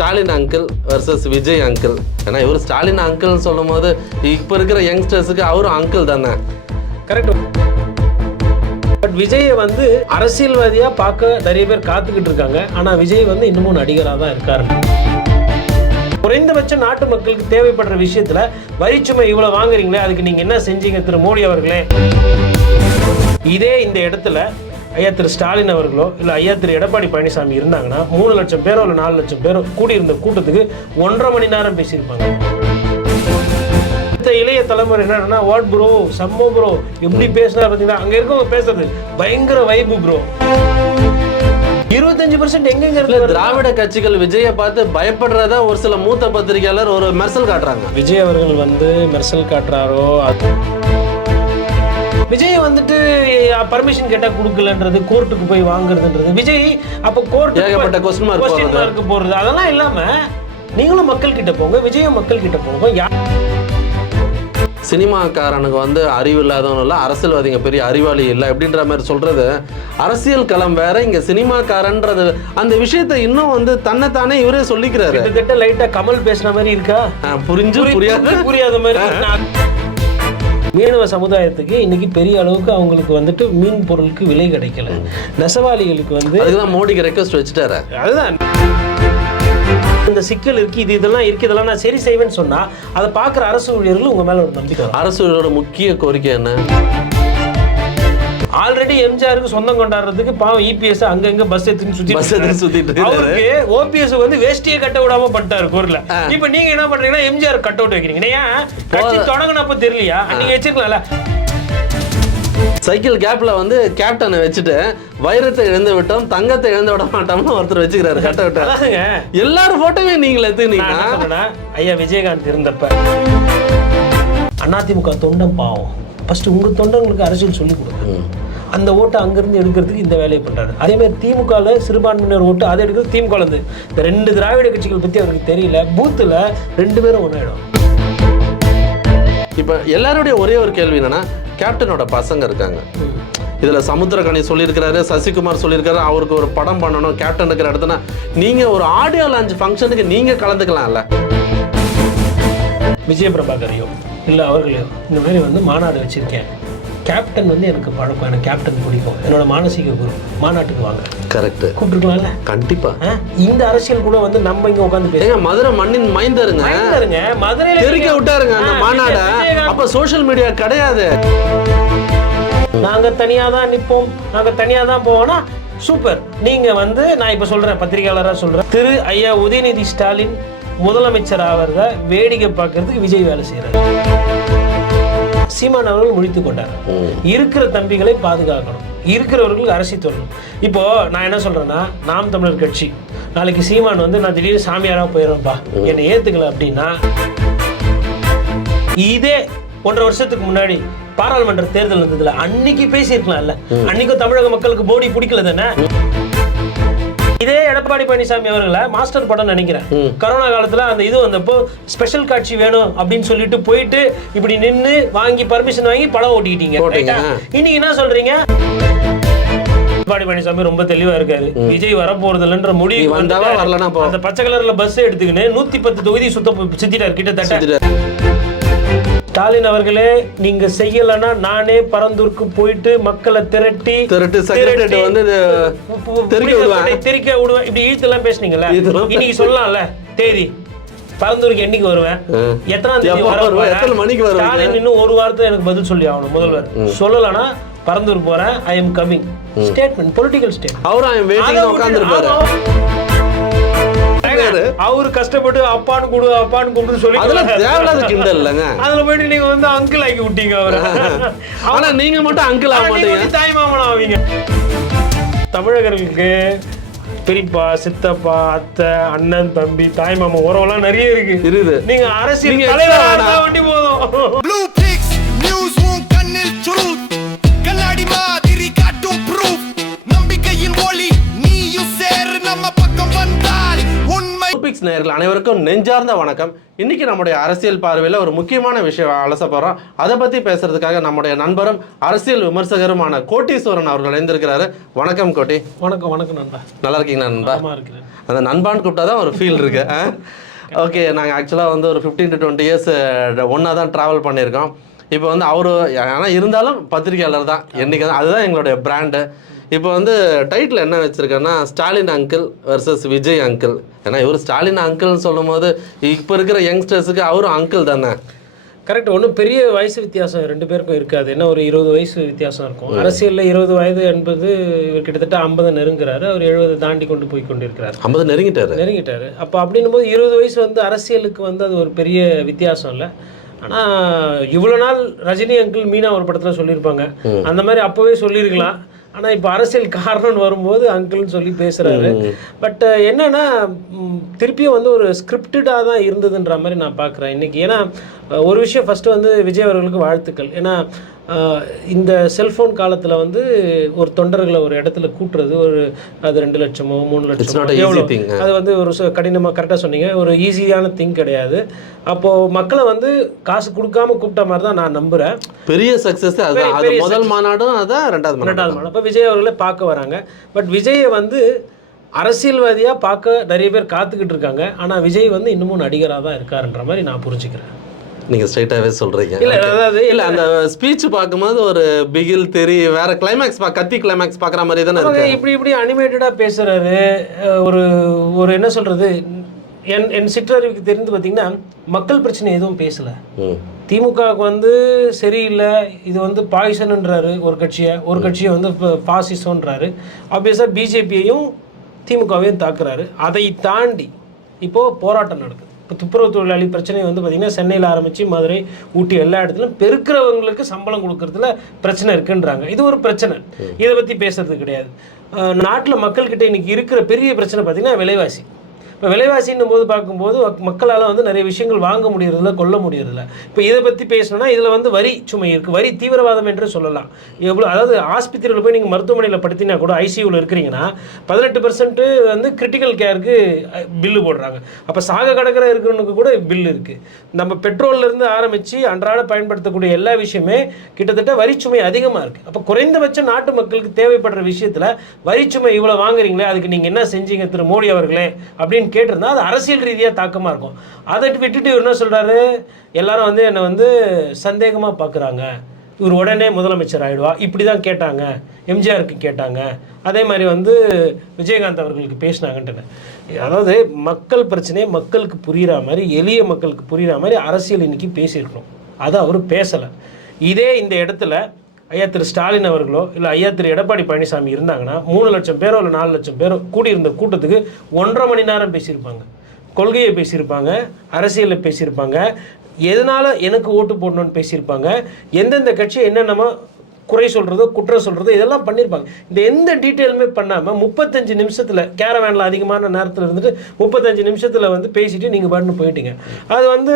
Stalin uncle versus Vijay uncle. ஏன்னா இவர் ஸ்டாலின் அங்கிள்னு சொல்லும் போது இப்போ இருக்கிற யங்ஸ்டர்ஸுக்கு அவரும் அங்கிள் தானே. கரெக்ட். பட் விஜயை வந்து அரசியல்வாதியாக பார்க்க நிறைய பேர் காத்துக்கிட்டு இருக்காங்க. ஆனால் விஜய் வந்து இன்னமும் நடிகராக தான் இருக்காரு. குறைந்தபட்ச நாட்டு மக்களுக்கு தேவைப்படுற விஷயத்துல வரிச்சுமை இவ்வளவு வாங்குறீங்களே, அதுக்கு நீங்க என்ன செஞ்சீங்க திரு மோடி அவர்களே? இதே இந்த இடத்துல ஐயா திரு ஸ்டாலின் அவர்களோ இல்லை ஐயா திரு எடப்பாடி பழனிசாமி இருந்தாங்கன்னா 3 லட்சம் பேரோ இல்லை 4 லட்சம் பேரோ கூடியிருந்த கூட்டத்துக்கு 1.5 மணி நேரம் பேசியிருப்பாங்க. இளைய தலைமுறை என்னன்னா வாட் ப்ரோ, சம்மோ ப்ரோ, எப்படி பேசினா பார்த்தீங்கன்னா அங்கே இருக்கவங்க பேசுறது பயங்கர வைபு ப்ரோ. 25% எங்க இருக்கு? திராவிட கட்சிகள் விஜயை பார்த்து பயப்படுறதா ஒரு சில மூத்த பத்திரிகையாளர் ஒரு மெர்சல் காட்டுறாங்க. விஜய் அவர்கள் வந்து மெர்சல் காட்டுறாரோ, விஜய் வந்துட்டு பர்மிஷன் கேட்டா கொடுக்கலன்றது, கோர்ட்டுக்கு போய் வாங்குறதுன்றது, விஜய் அப்போ கோர்ட் ஏகப்பட்ட கொஸ்டின் மார்க் போடுறது, அதெல்லாம் இல்லாம நீங்களும் மக்கள் கிட்ட போங்க, விஜயும் மக்கள் கிட்ட போங்க. சினிமாக்காரனுக்கு வந்து அறிவு இல்லாதவனும் இல்லை, அரசியல்வாதிங்க பெரிய அறிவாளி இல்லை அப்படின்ற மாதிரி சொல்றது அரசியல் களம் வேற, இங்க சினிமாக்காரன்றது அந்த விஷயத்தை இன்னும் வந்து தன்னைத்தானே இவரே சொல்லிக்கிறாரு. கிட்டத்தட்ட லைட்டா கமல் பேசுன மாதிரி இருக்கா, புரியாத மாதிரி. மீனவ சமுதாயத்துக்கு இன்னைக்கு பெரிய அளவுக்கு அவங்களுக்கு வந்துட்டு மீன் பொருளுக்கு விலை கிடைக்கல. நெசவாளிகளுக்கு வந்து அதுதான் மோடிக்கு ரெக்வஸ்ட் வச்சுட்டாரு. அதுதான் இந்த சிக்கல் இருக்கு, இதெல்லாம் இருக்கு, இதெல்லாம் நான் சரி செய்வேன்னு சொன்னா அதை பார்க்குற அரசு ஊழியர்கள் உங்க மேல ஒரு நம்பிக்கை. அரசு ஊழியரோட முக்கிய கோரிக்கை என்ன? ஆல்ரெடி எம்ஜிஆருக்கு சொந்தம் கொண்டாடுறதுக்கு பாவம் இபிஎஸ் அங்கங்க பஸ் எடுத்து சுத்திட்டு அவருக்கு ஓபிஎஸ் வந்து வேஷ்டியே கட்ட விடாம பண்ணிட்டாரு கோர்ல. இப்ப நீங்க என்ன பண்றீங்கன்னா எம்ஜிஆர் கட் அவுட் வைக்கிறீங்க. ஏன் கட்சி தொடங்கினப்ப தெரியலையா? நீங்க வச்சிருக்கலாம்ல. சைக்கிள் கேப்ல வந்து கேப்டனை வச்சுட்டு வைரத்தை இழந்து விட்டோம், தங்கத்தை இழந்து விட மாட்டோம்னு ஒருத்தர் வச்சுக்கிறாரு கட்ட விட்டாங்க. எல்லாரும் போட்டோவே நீங்க எடுத்துக்கிட்டீங்கன்னா ஐயா விஜயகாந்த் இருந்தப்ப அதிமுக தொண்டன் பாவம் ஃபர்ஸ்ட் உங்க தொண்டங்களுக்கு அரசியல் சொல்லி கொடுங்க. அந்த ஓட்டை அங்கிருந்து எடுக்கிறதுக்கு இந்த வேலையை பண்றாரு. அதே மாதிரி திமுகல சிறுபான்மையினர் ஓட்டு அதை எடுக்கிறது திமுக இருந்து. இந்த 2 திராவிட கட்சிகள் பத்தி அவருக்கு தெரியல. பூத்துல 2 பேரும் ஒன்றாயிடும். இப்ப எல்லாருடைய ஒரே ஒரு கேள்வி என்னன்னா, கேப்டனோட பசங்க இருக்காங்க. இதுல சமுத்திரகனி சொல்லியிருக்கிறாரு, சசிகுமார் சொல்லியிருக்காரு, அவருக்கு ஒரு படம் பண்ணணும் கேப்டன் இருக்கிற இடத்துல. நீங்க ஒரு ஆடியோ லான்ச் ஃபங்க்ஷனுக்கு நீங்க கலந்துக்கலாம்ல. விஜய பிரபாகரையோ இல்லை அவர்களையோ இந்த மாதிரி வந்து மாநாடு வச்சிருக்கேன், கேப்டன் வந்து எனக்கு பழக்கம், எனக்கு கேப்டன் பிடிக்கும், என்னோட மானசீக குரு, மாநாட்டுக்கு வாங்க. கரெக்ட். கூப்பிட்டுருக்கலாம்ல. கண்டிப்பா. இந்த அரசியல் கூட வந்து நம்ம இங்க உட்காந்து பேசுங்க. மதுரை மண்ணின் மைந்தருங்க, மதுரையில தெரிக்க விட்டாருங்க அந்த மாநாட. அப்ப சோசியல் மீடியா கிடையாது. நாங்க தனியா தான் நிற்போம், நாங்க தனியா தான் போவோம்னா சூப்பர். நீங்க வந்து நான் இப்ப சொல்றேன், பத்திரிகையாளரா சொல்றேன், திரு ஐயா உதயநிதி ஸ்டாலின் முதலமைச்சர் ஆவறத வேடிக்கை பார்க்கறதுக்கு விஜய் வேலை செய்யறாரு. சீமான் அவர்கள் முடித்துக் கொண்டார். இருக்கிற தம்பிகளை பாதுகாக்கணும், இருக்கிறவர்களுக்கு அரசியல் சொல்லணும். இப்போ நான் என்ன சொல்றேன்னா, நாம் தமிழர் கட்சி நாளைக்கு சீமான் வந்து நான் திடீர்னு சாமியாரா போயிடுவேன்ப்பா, என்னை ஏத்துக்கல அப்படின்னா, இதே 1.5 வருஷத்துக்கு முன்னாடி பாராளுமன்ற தேர்தல் இருந்ததுல அன்னைக்கு பேசியிருக்கலாம்ல. அன்னைக்கும் தமிழக மக்களுக்கு மோடி பிடிக்கல தானே. இதே எடப்பாடி பழனிசாமி அவர்களை மாஸ்டர் படம் நினைக்கிறேன், கரோனா காலத்துல அந்த இது வந்தப்போ ஸ்பெஷல் காட்சி வேணும் அப்படின்னு சொல்லிட்டு போயிட்டு இப்படி நின்று வாங்கி பர்மிஷன் வாங்கி படம் ஓட்டிக்கிட்டீங்க. இன்னைக்கு என்ன சொல்றீங்க? எடப்பாடி பழனிசாமி ரொம்ப தெளிவா இருக்காரு, விஜய் வரப்போறது இல்லைன்ற முடிவு. அந்த பச்சை கலர்ல பஸ் எடுத்துக்கின்னு 110 தொகுதி சுத்திட்டாரு கிட்டத்தட்ட. ஸ்டாலின் அவர்களே, நீங்க செய்யலன்னா நானே பரந்தூருக்கு போயிட்டு மக்களை திரட்டி தெரிக்க விடுவேன். இப்படி இழுத்தெல்லாம் பேசுனீங்கல்ல, இன்னைக்கு சொல்லலாம்ல தேதி. பரந்தூருக்கு என்னைக்கு வருவேன், எத்தனாம் தேதி வருவேன், ஸ்டாலின் இன்னும் 1 வாரத்தை எனக்கு பதில் சொல்லி ஆகணும். முதல்வர் சொல்லலன்னா பரந்தூர் போறேன், I am coming. Statement, political statement. அவரு கஷ்டப்பட்டு அப்பான்னு கொடு அப்பான்னு கொண்டு சொல்லி அதுல போயிட்டு நீங்க வந்து அங்கிள் ஆக்கி விட்டீங்க அவரை. ஆனா நீங்க மட்டும் அங்கிள் ஆக மாட்டீங்க, தாய் மாமன் ஆவீங்க. தமிழர்களுக்கு பெரியப்பா, சித்தப்பா, அத்தை, அண்ணன், தம்பி, தாய் மாமா உறவெல்லாம் நிறைய இருக்கு. நீங்க அரசியல் தலைவர் வண்டி போதும். பாலிடிக்ஸ் நேயர்கள் அனைவருக்கும் நெஞ்சார்ந்த வணக்கம். இன்னைக்கு நம்முடைய அரசியல் பார்வையில் ஒரு முக்கியமான விஷயம் அலச போகிறோம். அதை பற்றி பேசுறதுக்காக நம்முடைய நண்பரும் அரசியல் விமர்சகருமான கோட்டீஸ்வரன் அவர்கள் இணைந்திருக்கிறாரு. வணக்கம் கோட்டி. வணக்கம். வணக்கம் நண்பா. நல்லா இருக்கீங்களா நண்பா? இருக்கிறேன். அந்த நண்பான்னு கூப்பிட்டா தான் ஒரு ஃபீல் இருக்கு. ஓகே, நாங்கள் ஆக்சுவலாக வந்து ஒரு 15 to 20 years ஒன்றா தான் ட்ராவல் பண்ணியிருக்கோம். இப்போ வந்து அவர் ஆனால் இருந்தாலும் பத்திரிகையாளர் தான் என்றைக்கு தான், அதுதான் எங்களுடைய பிராண்டு. இப்போ வந்து டைட்டில் என்ன வச்சுருக்கேன்னா, Stalin uncle versus Vijay uncle. ஏன்னா இவர் ஸ்டாலின் அங்கிள்னு சொல்லும் போது இப்போ இருக்கிற யங்ஸ்டர்ஸுக்கு அவரும் அங்கிள் தானே. கரெக்ட். ஒன்றும் பெரிய வயசு வித்தியாசம் ரெண்டு பேருக்கும் இருக்காது. என்ன ஒரு 20 வயசு வித்தியாசம் இருக்கும். அரசியலில் 20 வயது என்பது இவர் கிட்டத்தட்ட 50 நெருங்குறாரு. அவர் 70 தாண்டி கொண்டு போய் கொண்டிருக்கிறார். 50 நெருங்கிட்டாரு. அப்போ அப்படின்னும் போது 20 வயசு வந்து அரசியலுக்கு வந்து அது ஒரு பெரிய வித்தியாசம் இல்லை. ஆனால் இவ்வளோ நாள் ரஜினி அங்கிள் மீனா ஒரு படத்தில் சொல்லியிருப்பாங்க, அந்த மாதிரி அப்போவே சொல்லியிருக்கலாம். ஆனால் இப்போ அரசியல் காரணம்னு வரும்போது அங்கிள்னு சொல்லி பேசுகிறாரு. பட் என்னன்னா திருப்பியும் வந்து ஒரு ஸ்கிரிப்டடாக தான் இருந்ததுன்ற மாதிரி நான் பார்க்குறேன் இன்றைக்கி. ஏன்னா ஒரு விஷயம் ஃபஸ்ட்டு வந்து விஜய் அவர்களுக்கு வாழ்த்துக்கள். ஏன்னா இந்த செல்ஃபோன் காலத்தில் வந்து ஒரு தொண்டர்களை ஒரு இடத்துல கூட்டுறது, ஒரு அது 2 லட்சமோ 3 லட்சமோ எவ்வளோ, அது வந்து ஒரு கடினமாக கரெக்டாக சொன்னீங்க, ஒரு ஈஸியான திங் கிடையாது. அப்போது மக்களை வந்து காசு கொடுக்காம கூப்பிட்ட மாதிரி தான் நான் நம்புகிறேன். பெரிய சக்ஸஸ் அது. முதல் மாநாடும் அதான், ரெண்டாவது மாநாடு. அப்போ விஜய் அவர்களை பார்க்க வராங்க. பட் விஜயை வந்து அரசியல்வாதியாக பார்க்க நிறைய பேர் காத்துக்கிட்டு இருக்காங்க. ஆனால் விஜய் வந்து இன்னமும் நடிகராக தான் இருக்காருன்ற மாதிரி நான் புரிஞ்சுக்கிறேன். நீங்கள் ஸ்ட்ரைட்டாகவே சொல்கிறீங்க. இல்லை அந்த ஸ்பீச் பார்க்கும்போது ஒரு பிகில் வேற கிளைமேக்ஸ் கத்தி கிளைமேக்ஸ் பார்க்குற மாதிரி தானே இருக்கு. இப்படி அனிமேட்டடாக பேசுகிறாரு. ஒரு என்ன சொல்கிறது, என் சிற்றறிவுக்கு தெரிந்து பார்த்தீங்கன்னா மக்கள் பிரச்சனை எதுவும் பேசலை. திமுகவுக்கு வந்து சரியில்லை, இது வந்து பாய்சன்ன்றாரு ஒரு கட்சியை வந்து பாசிசம்ன்றாரு. ஆப்வியஸாக பிஜேபியையும் திமுகவையும் தாக்குறாரு. அதை தாண்டி இப்போது போராட்டம் நடக்குது. இப்போ துப்புரவு தொழிலாளி பிரச்சனை வந்து பார்த்திங்கன்னா சென்னையில் ஆரம்பித்து மதுரை, ஊட்டி எல்லா இடத்துலையும் பெருக்கிறவங்களுக்கு சம்பளம் கொடுக்கறதுல பிரச்சனை இருக்குன்றாங்க. இது ஒரு பிரச்சனை, இதை பற்றி பேசுறது கிடையாது. நாட்டில் மக்கள்கிட்ட இன்றைக்கி இருக்கிற பெரிய பிரச்சனை பார்த்திங்கன்னா விலைவாசி. இப்போ விலைவாசின்னும் போது பார்க்கும்போது மக்களால் வந்து நிறைய விஷயங்கள் வாங்க முடியறதில்ல, கொள்ள முடியறதில்ல. இப்போ இதை பற்றி பேசணும்னா இதில் வந்து வரி சுமை இருக்குது. வரி தீவிரவாதம் என்று சொல்லலாம். எவ்வளோ, அதாவது ஆஸ்பத்திரியில் போய் நீங்கள் மருத்துவமனையில் படுத்தினா கூட ஐசியூவில் இருக்கிறீங்கன்னா 18% வந்து கிரிட்டிக்கல் கேருக்கு பில்லு போடுறாங்க. அப்போ சாக கடற்கரை இருக்கிறவனுக்கு கூட பில்லு இருக்குது. நம்ம பெட்ரோல்லேருந்து ஆரம்பித்து அன்றாட பயன்படுத்தக்கூடிய எல்லா விஷயமே கிட்டத்தட்ட வரிச்சுமை அதிகமாக இருக்குது. அப்போ குறைந்தபட்ச நாட்டு மக்களுக்கு தேவைப்படுற விஷயத்தில் வரிச்சுமை இவ்வளோ வாங்குறீங்களே, அதுக்கு நீங்கள் என்ன செஞ்சீங்க திரு மோடி அவர்களே அப்படின்னு கேட்டிருந்தா அது அரசியல் ரீதியாக தாக்கமாக இருக்கும். அதை விட்டுட்டு என்ன சொல்கிறாரு, எல்லாரும் வந்து என்னை வந்து சந்தேகமாக பார்க்குறாங்க, இவர் உடனே முதலமைச்சர் ஆகிடுவா, இப்படி தான் கேட்டாங்க, எம்ஜிஆருக்கு கேட்டாங்க, அதே மாதிரி வந்து விஜயகாந்த் அவர்களுக்கு பேசினாங்கன்ட்டு. அதாவது மக்கள் பிரச்சனையை மக்களுக்கு புரிகிற மாதிரி, எளிய மக்களுக்கு புரிகிற மாதிரி அரசியல் இன்னைக்கு பேசியிருக்கணும். அதை அவர் பேசலை. இதே இந்த இடத்துல ஐயா திரு ஸ்டாலின் அவர்களோ இல்லை ஐயா திரு எடப்பாடி பழனிசாமி இருந்தாங்கன்னா 3 லட்சம் பேரோ இல்லை 4 லட்சம் பேரோ கூடியிருந்த கூட்டத்துக்கு 1.5 மணி நேரம் பேசியிருப்பாங்க. கொள்கையை பேசியிருப்பாங்க, அரசியலில் பேசியிருப்பாங்க, எதனால் எனக்கு ஓட்டு போடணும்னு பேசியிருப்பாங்க, எந்தெந்த கட்சியை என்னென்னமோ குறை சொல்கிறதோ குற்றம் சொல்கிறதோ இதெல்லாம் பண்ணியிருப்பாங்க. இந்த எந்த டீட்டெயிலுமே பண்ணாமல் 35 நிமிஷத்தில் கேரவேனில் அதிகமான நேரத்தில் இருந்துட்டு 35 நிமிஷத்தில் வந்து பேசிட்டு நீங்கள் பாட்டுன்னு போயிட்டீங்க. அது வந்து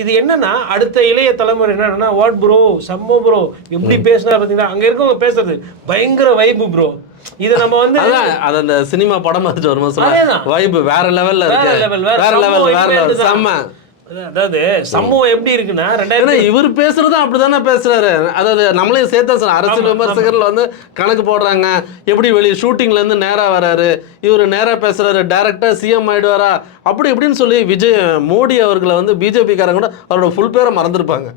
இது என்னன்னா, அடுத்த இளைய தலைமுறை என்னன்னா, வாட் ப்ரோ, சம்மோ ப்ரோ, எப்படி பேசினா பார்த்தீங்கன்னா அங்கே இருக்கவங்க பேசுறது பயங்கர வைபு ப்ரோ. இதை நம்ம வந்து அந்த சினிமா படம் பார்த்துட்டு வரும்போது வைபு வேற லெவல்ல இருக்கு, வேற லெவல் செம்ம. அதாவது சமூகம் எப்படி இருக்குன்னா, இவர் பேசுறதும் அப்படிதானே பேசுறாரு. அதாவது நம்மளையும் சேர்த்தா அரசியல் விமர்சகர்கள் வந்து கணக்கு போடுறாங்க, எப்படி வெளியே ஷூட்டிங்ல இருந்து நேரா வராரு, இவர் நேரா பேசுறாரு, டைரக்டா சிஎம் ஆயிடுவாரா அப்படி இப்படின்னு சொல்லி மோடி அவர்களை வந்து பிஜேபி காரங்க கூட அவரோட ஃபுல் பேரை மறந்துருப்பாங்க.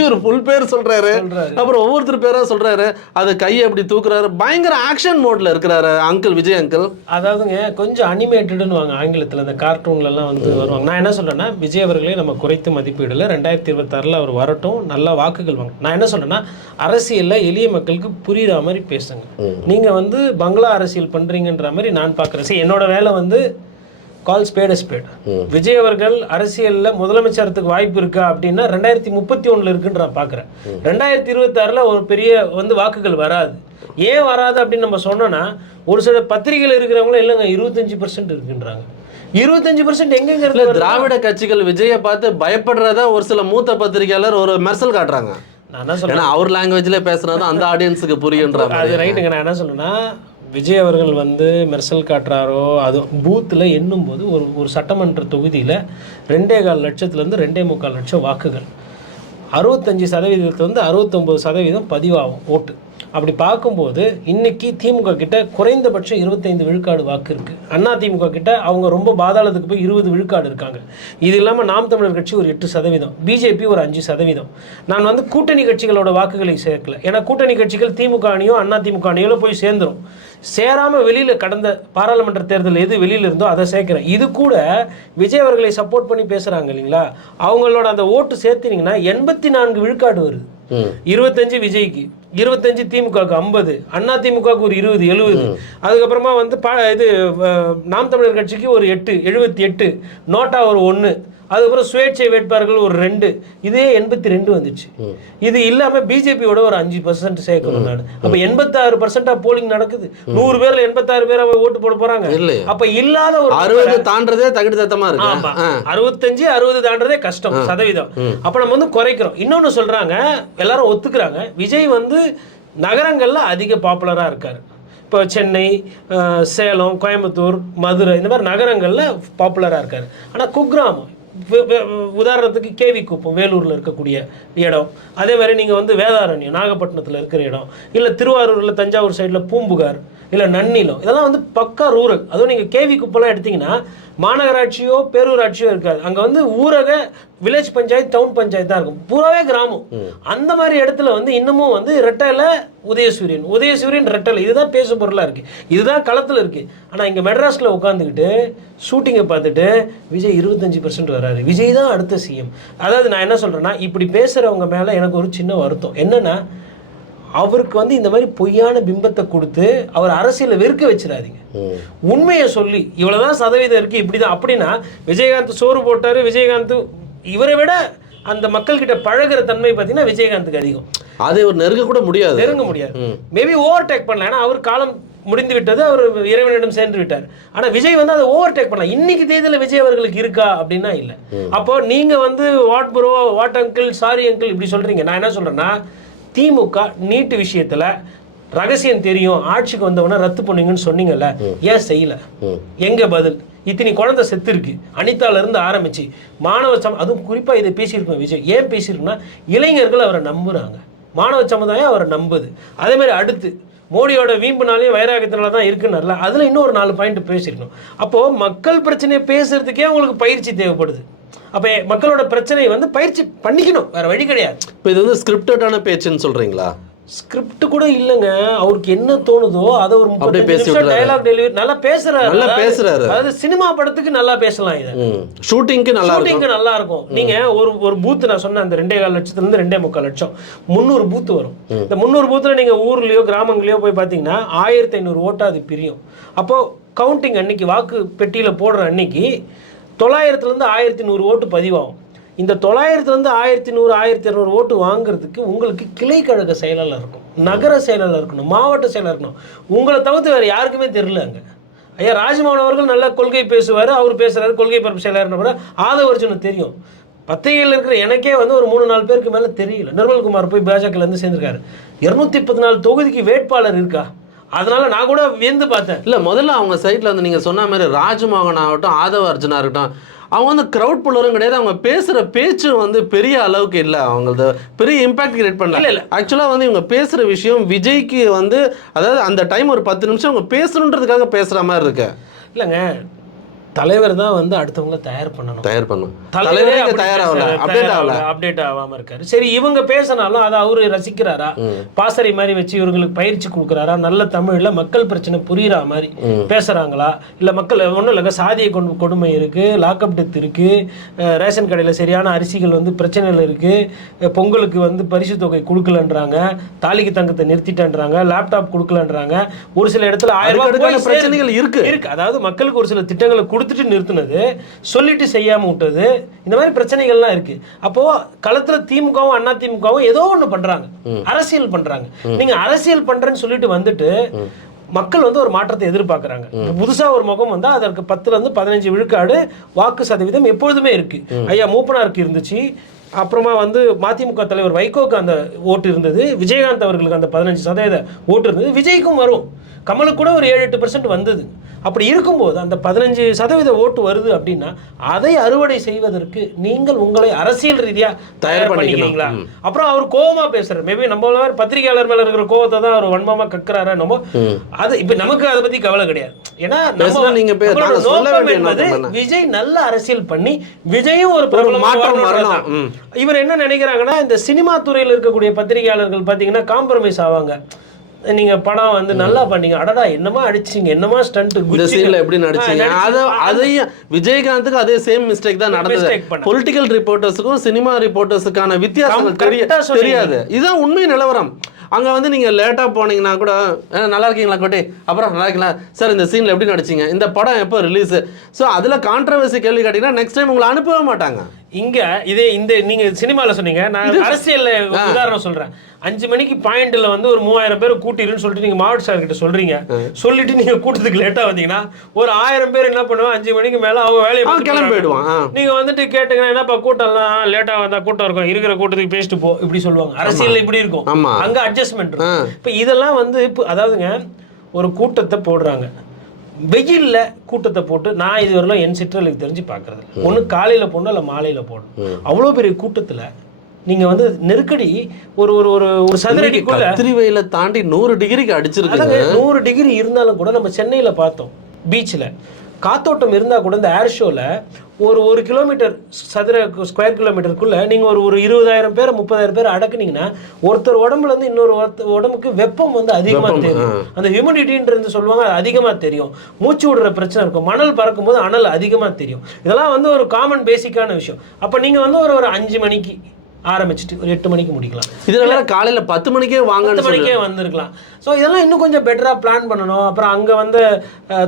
இவர் ஃபுல் பேர் சொல்றாரு, அப்புறம் ஒவ்வொருத்தர் பேரா சொல்றாரு, அது கையை எப்படி தூக்குறாரு, பயங்கர ஆக்ஷன் மோட்ல இருக்கிறாரு அங்கிள் விஜய் அங்கிள். அதாவதுங்க கொஞ்சம் அனிமேட்டடுன்னு வாங்க ஆங்கிலத்தில், அந்த கார்ட்டூன்ல எல்லாம் வந்து வருவாங்க. நான் என்ன சொல்றேன்னா, விஜய் அவர்களே நம்ம குறைத்து மதிப்பீடுல 2026 அவர் வரட்டும், நல்ல வாக்குகள் வாங்க. நான் என்ன சொல்றேன்னா, அரசியல்ல எளிய மக்களுக்கு புரியுற மாதிரி பேசுங்க. நீங்க வந்து பங்களா அரசியல் பண்றீங்கன்ற மாதிரி நான் பார்க்குறேன். என்னோட வேலை வந்து கால் ஸ்பேட் ஸ்பேட். விஜய் அவர்கள் அரசியல்ல முதலமைச்சரத்துக்கு வாய்ப்பு இருக்கா அப்படின்னா 2031 இருக்குன்னு நான் பார்க்குறேன். 2026 ஒரு பெரிய வந்து வாக்குகள் வராது. ஏன் வராது அப்படின்னு நம்ம சொன்னோன்னா, ஒரு சில பத்திரிகைகள் இருக்கிறவங்களும் இல்லைங்க 25% இருக்குன்றாங்க. 25% எங்கெங்க திராவிட கட்சிகள் விஜயை பார்த்து பயப்படுறதா ஒரு சில மூத்த பத்திரிகையாளர் ஒரு மெர்சல் காட்டுறாங்க. நான் என்ன சொல்றேன், அவர் லாங்குவேஜ்ல பேசுறது அந்த ஆடியன்ஸுக்கு புரியுன்ற. அது ரைட்டுங்க. நான் என்ன சொல்றேன்னா, விஜய் அவர்கள் வந்து மெர்சல் காட்டுறாரோ அது பூத்தில் எண்ணும்போது ஒரு சட்டமன்ற தொகுதியில் 2.25 லட்சத்துலேருந்து 2.25 லட்சம் வாக்குகள், 65% 69% பதிவாகும் ஓட்டு. அப்படி பார்க்கும்போது இன்னைக்கு திமுக கிட்ட குறைந்தபட்சம் 25 விழுக்காடு வாக்கு இருக்கு. அண்ணா திமுக கிட்ட அவங்க ரொம்ப பாதாளத்துக்கு போய் 20 விழுக்காடு இருக்காங்க. இது இல்லாமல் நாம் தமிழர் கட்சி ஒரு 8%, பிஜேபி ஒரு 5%. நான் வந்து கூட்டணி கட்சிகளோட வாக்குகளை சேர்க்கல. ஏன்னா கூட்டணி கட்சிகள் திமுக அணியோ அண்ணா திமுக அணியோ போய் சேர்ந்துடும். சேராம வெளியில கடந்த பாராளுமன்ற தேர்தல் எது வெளியில இருந்தோ அதை சேர்க்கிறேன். இது கூட விஜய் அவர்களை சப்போர்ட் பண்ணி பேசுறாங்க இல்லைங்களா, அவங்களோட அந்த ஓட்டு சேர்த்தீங்கன்னா 84 விழுக்காடு வருது. 25 விஜய்க்கு, 25 திமுகவுக்கு, 50 அண்ணா திமுகவுக்கு ஒரு 20 70. அதுக்கப்புறமா வந்து இது நாம் தமிழர் கட்சிக்கு ஒரு 8 78, நோட்டா ஒரு 1, அதுக்கப்புறம் சுயேட்சை வேட்பாளர்கள் ஒரு 2, இதே 82 வந்துச்சு. இது இல்லாம பிஜேபியோட ஒரு 5% சேர்க்கணும். நான் அப்ப 86% போலிங் நடக்குது. 100 பேர்ல 86 பேர் ஓட்டு போட போறாங்க. அப்ப இல்லாத ஒரு 60 தாண்டறதே தகுதிதத்தமா இருக்கு. 65 60 தாண்டறதே கஷ்டம் சதவீதம். அப்ப நம்ம வந்து குறைக்கிறோம். இன்னொன்னு சொல்றாங்க, எல்லாரும் ஒத்துக்கிறாங்க, விஜய் வந்து நகரங்கள்ல அதிக பாப்புலரா இருக்காரு. இப்போ சென்னை, சேலம், கோயம்புத்தூர், மதுரை இந்த மாதிரி நகரங்களில் பாப்புலராக இருக்கார். ஆனால் குக்கிராமம், உதாரணத்துக்கு கேவி குப்பம் வேலூரில் இருக்கக்கூடிய இடம், அதே மாதிரி நீங்கள் வந்து வேதாரண்யம் நாகப்பட்டினத்தில் இருக்கிற இடம், இல்லை திருவாரூரில் தஞ்சாவூர் சைடில் பூம்புகார், இல்லை நன்னிலம், இதெல்லாம் வந்து பக்கா ரூரல். அதுவும் நீங்கள் கேவி குப்பெல்லாம் எடுத்திங்கன்னா மாநகராட்சியோ பேரூராட்சியோ இருக்காது. அங்கே வந்து ஊரக வில்லேஜ் பஞ்சாயத்து, டவுன் பஞ்சாயத்து தான் இருக்கும், பூராவே கிராமம். அந்த மாதிரி இடத்துல வந்து இன்னமும் வந்து ரெட்டையில உதயசூரியன் ரெட்டலை, இதுதான் பேசு பொருளாக இருக்குது, இதுதான் களத்தில் இருக்குது. ஆனால் இங்கே மெட்ராஸில் உட்காந்துக்கிட்டு ஷூட்டிங்கை பார்த்துட்டு விஜய் 25% வராது, விஜய் தான் அடுத்த சிஎம். அதாவது நான் என்ன சொல்கிறேன்னா, இப்படி பேசுகிறவங்க மேலே எனக்கு ஒரு சின்ன வருத்தம் என்னென்னா, அவருக்கு வந்து இந்த மாதிரி பொய்யான பிம்பத்தை கொடுத்து அவர் அரசியலை வெறுக்க வச்சிடாதீங்க. உண்மையை சொல்லி இவ்வளவுதான் சதவீதம் இருக்கு இப்படிதான் அப்படின்னா, விஜயகாந்த் சோறு போட்டாரு, விஜயகாந்த் இவரை விட அந்த மக்கள் கிட்ட பழகிற தன்மை பார்த்தீங்கன்னா விஜயகாந்துக்கு அதிகம். அதை ஒரு நெருங்க முடியாது. மேபி ஓவர் டேக் பண்ணல, ஏன்னா அவர் காலம் முடிந்து விட்டது, அவர் இறைவனிடம் சேர்ந்து விட்டார். ஆனா விஜய் வந்து அதை ஓவர் டேக் பண்ணலாம். இன்னைக்கு தேதியில விஜய் அவர்களுக்கு இருக்கா அப்படின்னா இல்ல. அப்போ நீங்க வந்து what bro, what uncle, sorry uncle இப்படி சொல்றீங்க. நான் என்ன சொல்றேன்னா, திமுக நீட் விஷயத்துல ரகசியம் தெரியும், ஆட்சிக்கு வந்தவன ரத்து பண்ணுங்கன்னு சொன்னீங்கல்ல, ஏன் செய்யல? எங்க பதில்? இத்தனை குழந்தை செத்து இருக்கு, அனிதால இருந்து ஆரம்பிச்சு மாணவ அதுவும் குறிப்பா இதை பேசியிருக்கோம் விஜய். ஏன் பேசியிருக்கோம்னா, இளைஞர்கள் அவரை நம்புறாங்க, மாணவ சமுதாயம் அவரை நம்புது. அதே மாதிரி அடுத்து மோடியோட வீம்புனாலே வைராகத்தினால தான் இருக்குன்னு அதுல இன்னொரு 4 பாயிண்ட் பேசியிருக்கணும். அப்போ மக்கள் பிரச்சனையை பேசுறதுக்கே உங்களுக்கு பயிற்சி தேவைப்படுது. அப்போ மக்களோட பிரச்சனை வந்து பயிற்சி பண்ணிக்கணும், வேற வழி கிடையாது. இப்போ இது வந்து ஸ்கிரிப்டடான பேச்சுன்னு சொல்றீங்களா? ஸ்கிரிப்ட் கூட இல்லைங்க, அவருக்கு என்ன தோணுதோ அதை ஒரு 30 நிமிஷம் டயலாக் டெலிவரி நல்லா பேசுறாரு. அதாவது சினிமா படத்துக்கு நல்லா பேசலாம், இதை ஷூட்டிங்க்கு நல்லா இருக்கும். நீங்க ஒரு பூத் நான் சொன்ன அந்த 2.25 லட்சத்துலேருந்து 2.25 லட்சம் 300 பூத் வரும். இந்த 300 பூத்துல நீங்க ஊர்லயோ கிராமங்களையோ போய் பார்த்தீங்கன்னா 1500 ஓட்டா அது பிரியும். அப்போ கவுண்டிங் அன்னைக்கு வாக்கு பெட்டியில போடுற அன்னைக்கு 900லேருந்து 1100 ஓட்டு பதிவாகும். இந்த 900லேருந்து 1100 1200 ஓட்டு வாங்குறதுக்கு உங்களுக்கு கிளை கழக செயலாளர் இருக்கும், நகர செயலாளர் இருக்கணும், மாவட்ட செயலாளர் இருக்கணும். உங்களை தவிர்த்து வேறு யாருக்குமே தெரியல. அங்கே ஐயா ராஜ்மோகன் அவர்கள் நல்லா கொள்கை பேசுவார், அவர் பேசுகிறாரு, கொள்கை பரப்பு செயலாளர். ஆதவ அர்ஜுன் தெரியும், பத்திரிகையில் இருக்கிற எனக்கே வந்து ஒரு 3-4 பேருக்கு மேலே தெரியல. நிர்மல்குமார் போய் பாஜகலேருந்து சேர்ந்துருக்காரு. 214 தொகுதிக்கு வேட்பாளர் இருக்கா? அதனால நான் கூட வியந்து பார்த்தேன். இல்லை, முதல்ல அவங்க சைட்ல வந்து நீங்க சொன்ன மாதிரி ராஜ்மோகன் ஆகட்டும், ஆதவ அர்ஜுனா இருக்கட்டும், அவங்க வந்து க்ரௌட் புல்லரும் கிடையாது. அவங்க பேசுகிற பேச்சு வந்து பெரிய அளவுக்கு இல்லை, அவங்களது பெரிய இம்பாக்ட் கிரியேட் பண்ணல. இல்லை ஆக்சுவலாக வந்து இவங்க பேசுகிற விஷயம் விஜய்க்கு வந்து, அதாவது அந்த டைம் ஒரு 10 நிமிஷம் அவங்க பேசணுன்றதுக்காக பேசுகிற மாதிரி இருக்கு. இல்லைங்க, தலைவர் தான் வந்து அடுத்தவங்களை தயார் பண்ணணும். தலைவரே அப்டேட் ஆகாம இருக்காரு. சரி, இவங்க பேசினாலும் அதை அவரு ரசிக்கிறாரா? பாசறை மாதிரி வச்சு இவங்களுக்கு பயிற்சி கொடுக்குறாரா? நல்ல தமிழ்ல மக்கள் பிரச்சனை புரியுற மாதிரி பேசுறாங்களா? இல்ல மக்கள் ஒன்றும் இல்லைங்க, சாதிய கொடுமை இருக்கு, லாக்அப் டெத் இருக்கு, ரேஷன் கடையில் சரியான அரிசிகள் வந்து பிரச்சனைகள் இருக்கு, பொங்கலுக்கு வந்து பரிசு தொகை கொடுக்கலன்றாங்க, தாலிக்கு தங்கத்தை நிறுத்திட்டேன்றாங்க, லேப்டாப் கொடுக்கலன்றாங்க, ஒரு சில இடத்துல 1000 ரூபாய் பிரச்சனைகள் இருக்கு. அதாவது மக்களுக்கு ஒரு சில திட்டங்களை கொடுத்துட்டு நிறுத்தினது, சொல்லிட்டு செய்யாம விட்டது, இந்த மாதிரி பிரச்சனைகள்லாம் இருக்கு. அப்போ களத்துல திமுகவும் அண்ணா திமுகவும் ஏதோ ஒண்ணு பண்றாங்க, அரசியல் பண்றாங்க. நீங்க அரசியல் பண்றேன்னு சொல்லிட்டு வந்துட்டு மக்கள் வந்து ஒரு மாற்றத்தை எதிர்பார்க்கறாங்க. புதுசா ஒரு முகம் வந்தா அதற்கு 10லேருந்து 15 விழுக்காடு வாக்கு சதவீதம் எப்பொழுதுமே இருக்கு. ஐயா மூப்பனாருக்கு இருந்துச்சு, அப்புறமா வந்து மதிமுக தலைவர் வைகோக்கு அந்த ஓட்டு இருந்தது, விஜயகாந்த் அவர்களுக்கு அந்த 15% ஓட்டு இருந்தது, விஜய்க்கும் வரும். கமலுக்கு கூட ஒரு 7-8% வந்தது. அப்படி இருக்கும்போது அந்த 15% ஓட்டு வருது அப்படின்னா அதை அறுவடை செய்வதற்கு நீங்கள் உங்களை அரசியல் ரீதியா தயார் பண்ணிக்கிறீங்களா? அப்புறம் அவர் கோவமா பேசுறாரு. மேபி நம்ம பத்திரிகையாளர் மேல இருக்கிற கோவத்தை தான் அவர் வன்மமா கக்குறாரு. நம்ம அது இப்ப நமக்கு அதை பத்தி கவலை கிடையாது. ஏன்னா விஜய் நல்ல அரசியல் பண்ணி விஜயும் ஒரு பிரபலமான இவர் என்ன நினைக்கிறாங்கன்னா, இந்த சினிமா துறையில் இருக்கக்கூடிய பத்திரிகையாளர்கள் பாத்தீங்கன்னா காம்ப்ரமைஸ் ஆவாங்க. நீங்க படம் வந்து நல்லா பண்ணீங்க, அடடா என்னமா அடிச்சீங்க, என்னமா ஸ்டண்ட், இந்த சீன்ல எப்படி நடிச்சீங்க, அதையும் விஜயகாந்துக்கு அதே சேம் மிஸ்டேக் தான் நடந்தது. பொலிட்டிக்கல் ரிப்போர்ட்டர்ஸுக்கும் சினிமா ரிப்போர்ட்டர்ஸுக்கான வித்தியாசம் தெரியாது. இதுதான் உண்மை நிலவரம். அங்கே வந்து நீங்கள் லேட்டாக போனீங்கன்னா கூட நல்லா இருக்கீங்களா கோட்டை, அப்புறம் நல்லா இருக்கீங்களா சார், இந்த சீனில் எப்படி நடிச்சிங்க, இந்த படம் எப்போ ரிலீஸு, ஸோ அதில் கான்ட்ரவர்சி கேள்வி கேட்டிங்கன்னா நெக்ஸ்ட் டைம் உங்களை அனுப்பவே மாட்டாங்க. இங்க இதே இந்த நீங்க சினிமால சொன்னீங்க, நான் அரசியல்ல உதாரணம் சொல்றேன். 5 மணிக்கு பாயிண்ட்ல வந்து ஒரு 3000 பேர் கூட்டிருன்னு சொல்லிட்டு நீங்க மாவட்ட சார் கிட்ட சொல்றீங்க. சொல்லிட்டு நீங்க கூட்டத்துக்கு லேட்டா வந்தீங்கன்னா ஒரு 1000 பேர் என்ன பண்ணுவாங்க, 5 மணிக்கு மேல அவங்க வேலையை கிளம்பி போயிடுவான். நீங்க வந்துட்டு கேட்டீங்கன்னா என்னப்பா கூட்டம்லாம் லேட்டா வந்தா கூட்டம் இருக்கும், இருக்கிற கூட்டத்துக்கு பேசிட்டு போ இப்படி சொல்லுவாங்க. அரசியல் இப்படி இருக்கும், அங்க அட்ஜஸ்ட்மெண்ட் இருக்கும். இப்ப இதெல்லாம் வந்து அதாவதுங்க ஒரு கூட்டத்தை போடுறாங்க, வெயில்ல கூட்டத்தை போட்டு நான் இது வரலாம் என் சிற்றலுக்கு தெரிஞ்சு பார்க்கறது ஒன்று காலையில போடணும் இல்லை மாலையில போடணும். அவ்வளோ பெரிய கூட்டத்தில் நீங்க வந்து நெருக்கடி ஒரு ஒரு ஒரு ஒரு சதுரடிக்குள்ள திருவையில தாண்டி 100 டிகிரிக்கு அடிச்சிருக்காங்க. 100 டிகிரி இருந்தாலும் கூட நம்ம சென்னையில பார்த்தோம், பீச்சில் காத்தோட்டம் இருந்தால் கூட இந்த ஏர் ஷோவில் ஒரு கிலோமீட்டர் சதுர ஸ்கொயர் கிலோமீட்டருக்குள்ள நீங்கள் ஒரு 20,000 பேர் 30,000 பேர் அடக்குனீங்கன்னா ஒருத்தர் உடம்புல இருந்து இன்னொரு உடம்புக்கு வெப்பம் வந்து அதிகமாக தெரியும். அந்த ஹியூமிடிட்டின்றது சொல்லுவாங்க, அது அதிகமாக தெரியும். மூச்சு விடுற பிரச்சனை இருக்கும், மணல் பறக்கும் போது அனல் அதிகமாக தெரியும். இதெல்லாம் வந்து ஒரு காமன் பேசிக்கான விஷயம். அப்போ நீங்கள் வந்து ஒரு 5 மணிக்கு ஆரம்பிச்சுட்டு ஒரு 8 மணிக்கு முடிக்கலாம். இதெல்லாம் காலையில் 10 மணிக்கே வாங்க, 10 மணிக்கே வந்திருக்கலாம். ஸோ இதெல்லாம் இன்னும் கொஞ்சம் பெட்டராக பிளான் பண்ணணும். அப்புறம் அங்கே வந்து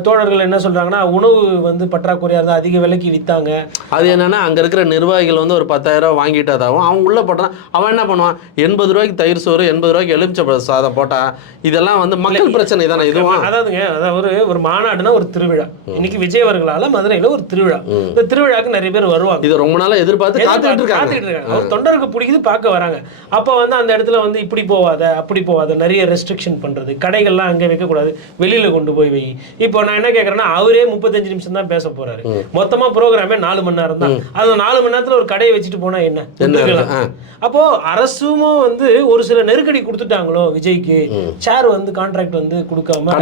தோழர்கள் என்ன சொல்கிறாங்கன்னா, உணவு வந்து பற்றாக்குறையாக இருந்தால் அதிக விலைக்கு விற்றாங்க. அது என்னென்னா அங்கே இருக்கிற நிர்வாகிகள் வந்து ஒரு 10,000 வாங்கிட்டாதாகவும் அவன் உள்ளே போட்டான். அவன் என்ன பண்ணுவான், 80 ரூபாய்க்கு தயிர் சோறு, 80 ரூபாய்க்கு எலுமிச்சை சாதம் போட்டால் இதெல்லாம் வந்து மக்கள் பிரச்சனை தானே. இதுவும் அதாவதுங்க, அதாவது ஒரு மாநாடுனா ஒரு திருவிழா. இன்னைக்கு விஜய் அவர்களால் மதுரையில் ஒரு திருவிழா, இந்த திருவிழாவுக்கு நிறைய பேர் வருவாங்க. இது ரொம்ப நாளாக எதிர்பார்த்து காத்துட்டு இருக்காங்க. அவர் தொண்டருக்கு பிடிக்குது, பார்க்க வராங்க. அப்போ வந்து அந்த இடத்துல வந்து இப்படி போவாத அப்படி போவாத, நிறைய ரெஸ்ட்ரிக்ஷன் பண்ணுறது, கடைகள்லாம் அங்கே வைக்கக்கூடாது, வெளியில் கொண்டு போய் வை. இப்போ நான் என்ன கேட்குறேன்னா, அவரே 35 நிமிஷம் தான் பேச போறாரு, மொத்தமாக ப்ரோக்ராமே 4 மணி நேரம் தான். அது 4 மணி நேரத்தில் ஒரு கடையை வச்சுட்டு போனா என்ன? அப்போ அரசும் வந்து ஒரு சில நெருக்கடி கொடுத்துட்டாங்களோ விஜய்க்கு, சேர் வந்து கான்ட்ராக்ட் வந்து கொடுக்காம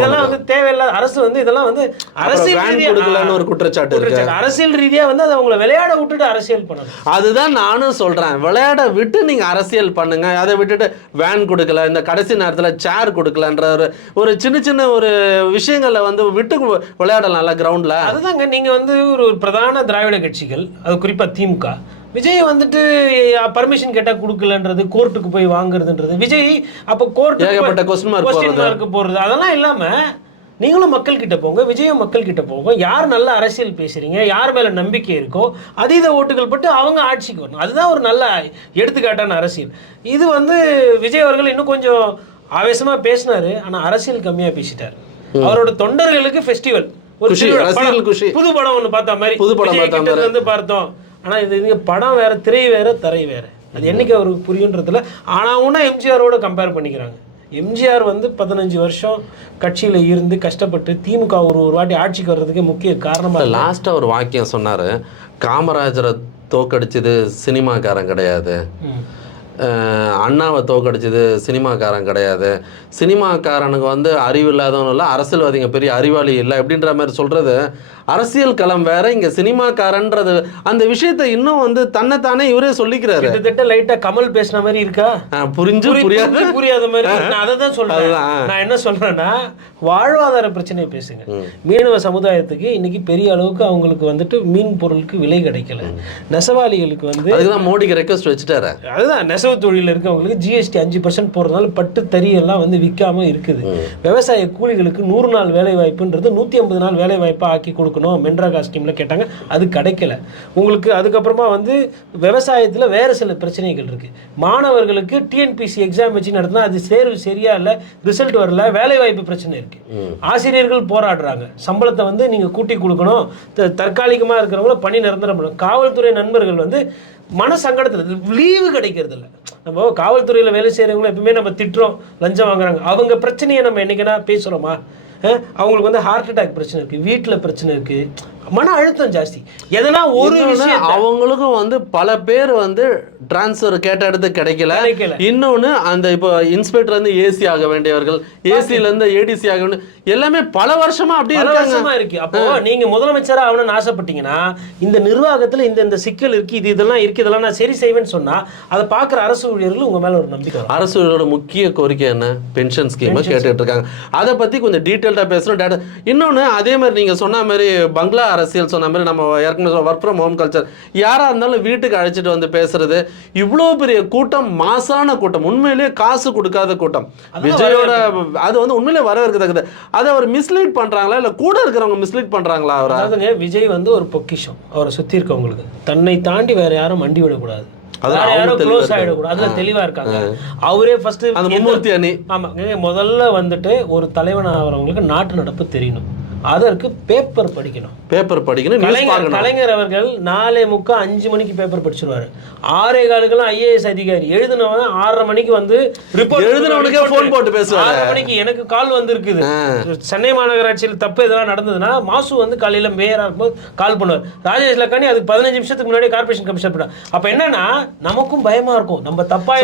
இதெல்லாம் வந்து தேவையில்லாத. அரசு வந்து இதெல்லாம் வந்து அரசியல் ஒரு குற்றச்சாட்டு இருக்கு. அரசியல் ரீதியா வந்து அதை அவங்களை விளையாட விட்டுட்டு அரசியல் பண்ணணும். அதுதான் நானும் சொல்றேன், விளையாட விட்டு நீங்க அரசியல் பண்ணுங்க. அதை விட்டுட்டு வேன் கொடுக்கல, இந்த கடைசி நேரத்தில் சேர் கொடுக்கலன்ற ஒரு சின்ன சின்ன ஒரு விஷயங்களை வந்து விட்டு விளையாடலாம்ல கிரவுண்ட்ல. அதுதாங்க நீங்க வந்து ஒரு பிரதான திராவிட கட்சிகள், அது குறிப்பா திமுக, விஜய் வந்துட்டு பர்மிஷன் கேட்டா கொடுக்கலன்றது, கோர்ட்டுக்கு போய் வாங்குறதுன்றது, விஜய் அப்போ கோர்ட்டு கொஸ்டின் மார்க் போடுறது, அதெல்லாம் இல்லாம நீங்களும் மக்கள் கிட்ட போங்க, விஜயும் மக்கள் கிட்ட போங்க. யார் நல்ல அரசியல் பேசுறீங்க, யார் மேல நம்பிக்கை இருக்கோ அதீத ஓட்டுகள் பட்டு அவங்க ஆட்சிக்கு வரணும். அதுதான் ஒரு நல்ல எடுத்துக்காட்டான அரசியல். இது வந்து விஜய் அவர்கள் இன்னும் கொஞ்சம் ஆவேசமா பேசினாரு, ஆனா அரசியல் கம்மியா பேசிட்டாரு. அவரோட தொண்டர்களுக்கு ஃபெஸ்டிவல், ஒரு புது படம் ஒன்று பார்த்த மாதிரி, புது படம் வந்து பார்த்தோம். ஆனா இது படம் வேற, திரை வேற, தரை வேற. அது என்னைக்கு அவருக்கு புரியுன்றதுல. ஆனா ஒன்னா எம்ஜிஆரோட கம்பேர் பண்ணிக்கிறாங்க. எம்ஜிஆர் வந்து 15 வருஷம் கட்சியில் இருந்து கஷ்டப்பட்டு திமுக ஒரு வாட்டி ஆட்சிக்கு வர்றதுக்கு முக்கிய காரணமாக. லாஸ்ட்டாக ஒரு வாக்கியம் சொன்னார், காமராஜரை தோக்கடிச்சது சினிமாக்காரன் கிடையாது, அண்ணாவை தோக்கடிச்சது சினிமாக்காரன் கிடையாது, சினிமாக்காரனுக்கு வந்து அறிவு இல்லாதவனும் இல்லை, அரசியல்வாதிங்க பெரிய அறிவாளி இல்லை அப்படின்ற மாதிரி சொல்கிறது அரசியல் களம் வேற, இங்க சினிமாக்காரன்றது அந்த விஷயத்தை இன்னும் வந்து தன்னைத்தானே இவரே சொல்லிக்கிறாரு. கிட்டத்தட்ட லைட்டா கமல் பேசின மாதிரி இருக்கா, புரியாத மாதிரி. நான் அதை தான் சொல்றேன். நான் என்ன சொல்றேன்னா, வாழ்வாதார பிரச்சனையை பேசுங்க. மீனவ சமுதாயத்துக்கு இன்னைக்கு பெரிய அளவுக்கு அவங்களுக்கு வந்துட்டு மீன் பொருளுக்கு விலை கிடைக்கல. நெசவாளிகளுக்கு வந்து அதுதான் மோடிக்கு ரெக்வஸ்ட் வச்சுட்டாரு. அதுதான் நெசவு தொழில் இருக்கவங்களுக்கு ஜிஎஸ்டி 5% போறதுனால பட்டு தறி எல்லாம் வந்து விற்காம இருக்குது. விவசாய கூலிகளுக்கு 100 நாள் வேலை வாய்ப்புன்றது 150 நாள் வேலை வாய்ப்பா ஆக்கி கொடுக்க கொடுக்கணும் மென்ரகா ஸ்கீமில் கேட்டாங்க, அது கிடைக்கல உங்களுக்கு. அதுக்கப்புறமா வந்து விவசாயத்தில் வேறு சில பிரச்சனைகள் இருக்குது. மாணவர்களுக்கு டிஎன்பிசி எக்ஸாம் வச்சு நடத்தினா அது தேர்வு சரியா இல்லை, ரிசல்ட் வரல, வேலைவாய்ப்பு பிரச்சனை இருக்குது. ஆசிரியர்கள் போராடுறாங்க, சம்பளத்தை வந்து நீங்கள் கூட்டி கொடுக்கணும், தற்காலிகமாக இருக்கிறவங்கள பணி நிரந்தரம் பண்ணணும். காவல்துறை நண்பர்கள் வந்து மன சங்கடத்தில் லீவு கிடைக்கிறது இல்லை. நம்ம காவல்துறையில் வேலை செய்கிறவங்களும் எப்பவுமே நம்ம திட்டுறோம், லஞ்சம் வாங்குறாங்க. அவங்க பிரச்சனையை நம்ம என்னைக்குன்னா பேசுகிறோமா? அவங்களுக்கு வந்து ஹார்ட் அட்டாக் பிரச்சனை இருக்குது, வீட்டில் பிரச்சனை இருக்குது, மன அழுத்தம் ஜாஸ்தி. எதனா ஒரு விஷயம் அவங்களுக்கும் வந்து பல பேர் வந்து டிரான்ஸ்ஃபர் கேட்ட இடத்து கிடைக்கல. இன்னொன்று அந்த இப்போ இன்ஸ்பெக்டர் வந்து ஏசி ஆக வேண்டியவர்கள், ஏசில இருந்து ஏடிசி ஆக வேண்டிய எல்லாமே பல வருஷமா அப்படியே இருக்கு. அப்போ நீங்க முதலமைச்சரா ஆகணும்னு ஆசைப்பட்டீங்கன்னா இந்த நிர்வாகத்துல இந்த சிக்கல் இருக்கு, இதெல்லாம் இருக்கு, இதெல்லாம் நான் சரி செய்வேன்னு சொன்னா அதை பார்க்குற அரசு ஊழியர்கள் உங்க மேல ஒரு நம்பிக்கை. அரசு ஊழியரோட முக்கிய கோரிக்கை என்ன? பென்ஷன் ஸ்கீம் கேட்டுட்டு இருக்காங்க. அதை பத்தி கொஞ்சம் டீட்டெயில்டா பேசணும். டேட்டா இன்னொன்று அதே மாதிரி நீங்க சொன்ன மாதிரி பங்களா அரசியல் சொன்ன மாதிரி நம்ம ஏற்கனவே ஒர்க் ஃப்ரம் ஹோம் கல்ச்சர், யாரா இருந்தாலும் வீட்டுக்கு அழைச்சிட்டு வந்து பேசுறது, இவ்வளோ பெரிய கூட்டம், மாசான கூட்டம், உண்மையிலேயே காசு கொடுக்காத கூட்டம் விஜயோட, அது வந்து உண்மையிலேயே வரவேற்கத்தக்கது. அதை அவர் மிஸ்லீட் பண்றாங்களா இல்ல கூட இருக்கிறவங்க மிஸ்லீட் பண்றாங்களா? அவர் அதாவதுங்க விஜய் வந்து ஒரு பொக்கிஷம், அவரை சுத்தி இருக்கவங்களுக்கு தன்னை தாண்டி வேற யாரும் மண்டி விடக்கூடாது, தெளிவா இருக்காங்க. அவரே ஃபர்ஸ்ட் முதல்ல வந்துட்டு ஒரு தலைவன் ஆகிறவங்களுக்கு நாட்டு நடப்பு தெரியணும், அதற்கு பேப்பர் படிக்கணும். கலைஞர் அவர்கள் 4:45 5 மணிக்கு பேப்பர் படிச்சிருவாரு. 6:15 ஐஏஎஸ் அதிகாரி எழுதினவங்க 6:30 மணிக்கு வந்து ரிப்போர்ட் எழுதினவனுக்கே ஃபோன் போட்டு பேசுவாரு. 6:30 மணிக்கு எனக்கு கால் வந்திருக்குது, சென்னை மாநகராட்சியில் தப்பு எதனா நடந்ததுன்னா மாசு வந்து காலையில மேயரா இருக்கும்போது கால் பண்ணுவார். ராஜேஷ் லக்கானி அதுக்கு 15 நிமிஷத்துக்கு முன்னாடி கார்பரேஷன் கமிஷனர் பண்ணார். அப்ப என்னன்னா நமக்கும் பயமா இருக்கும், நம்ம தப்பா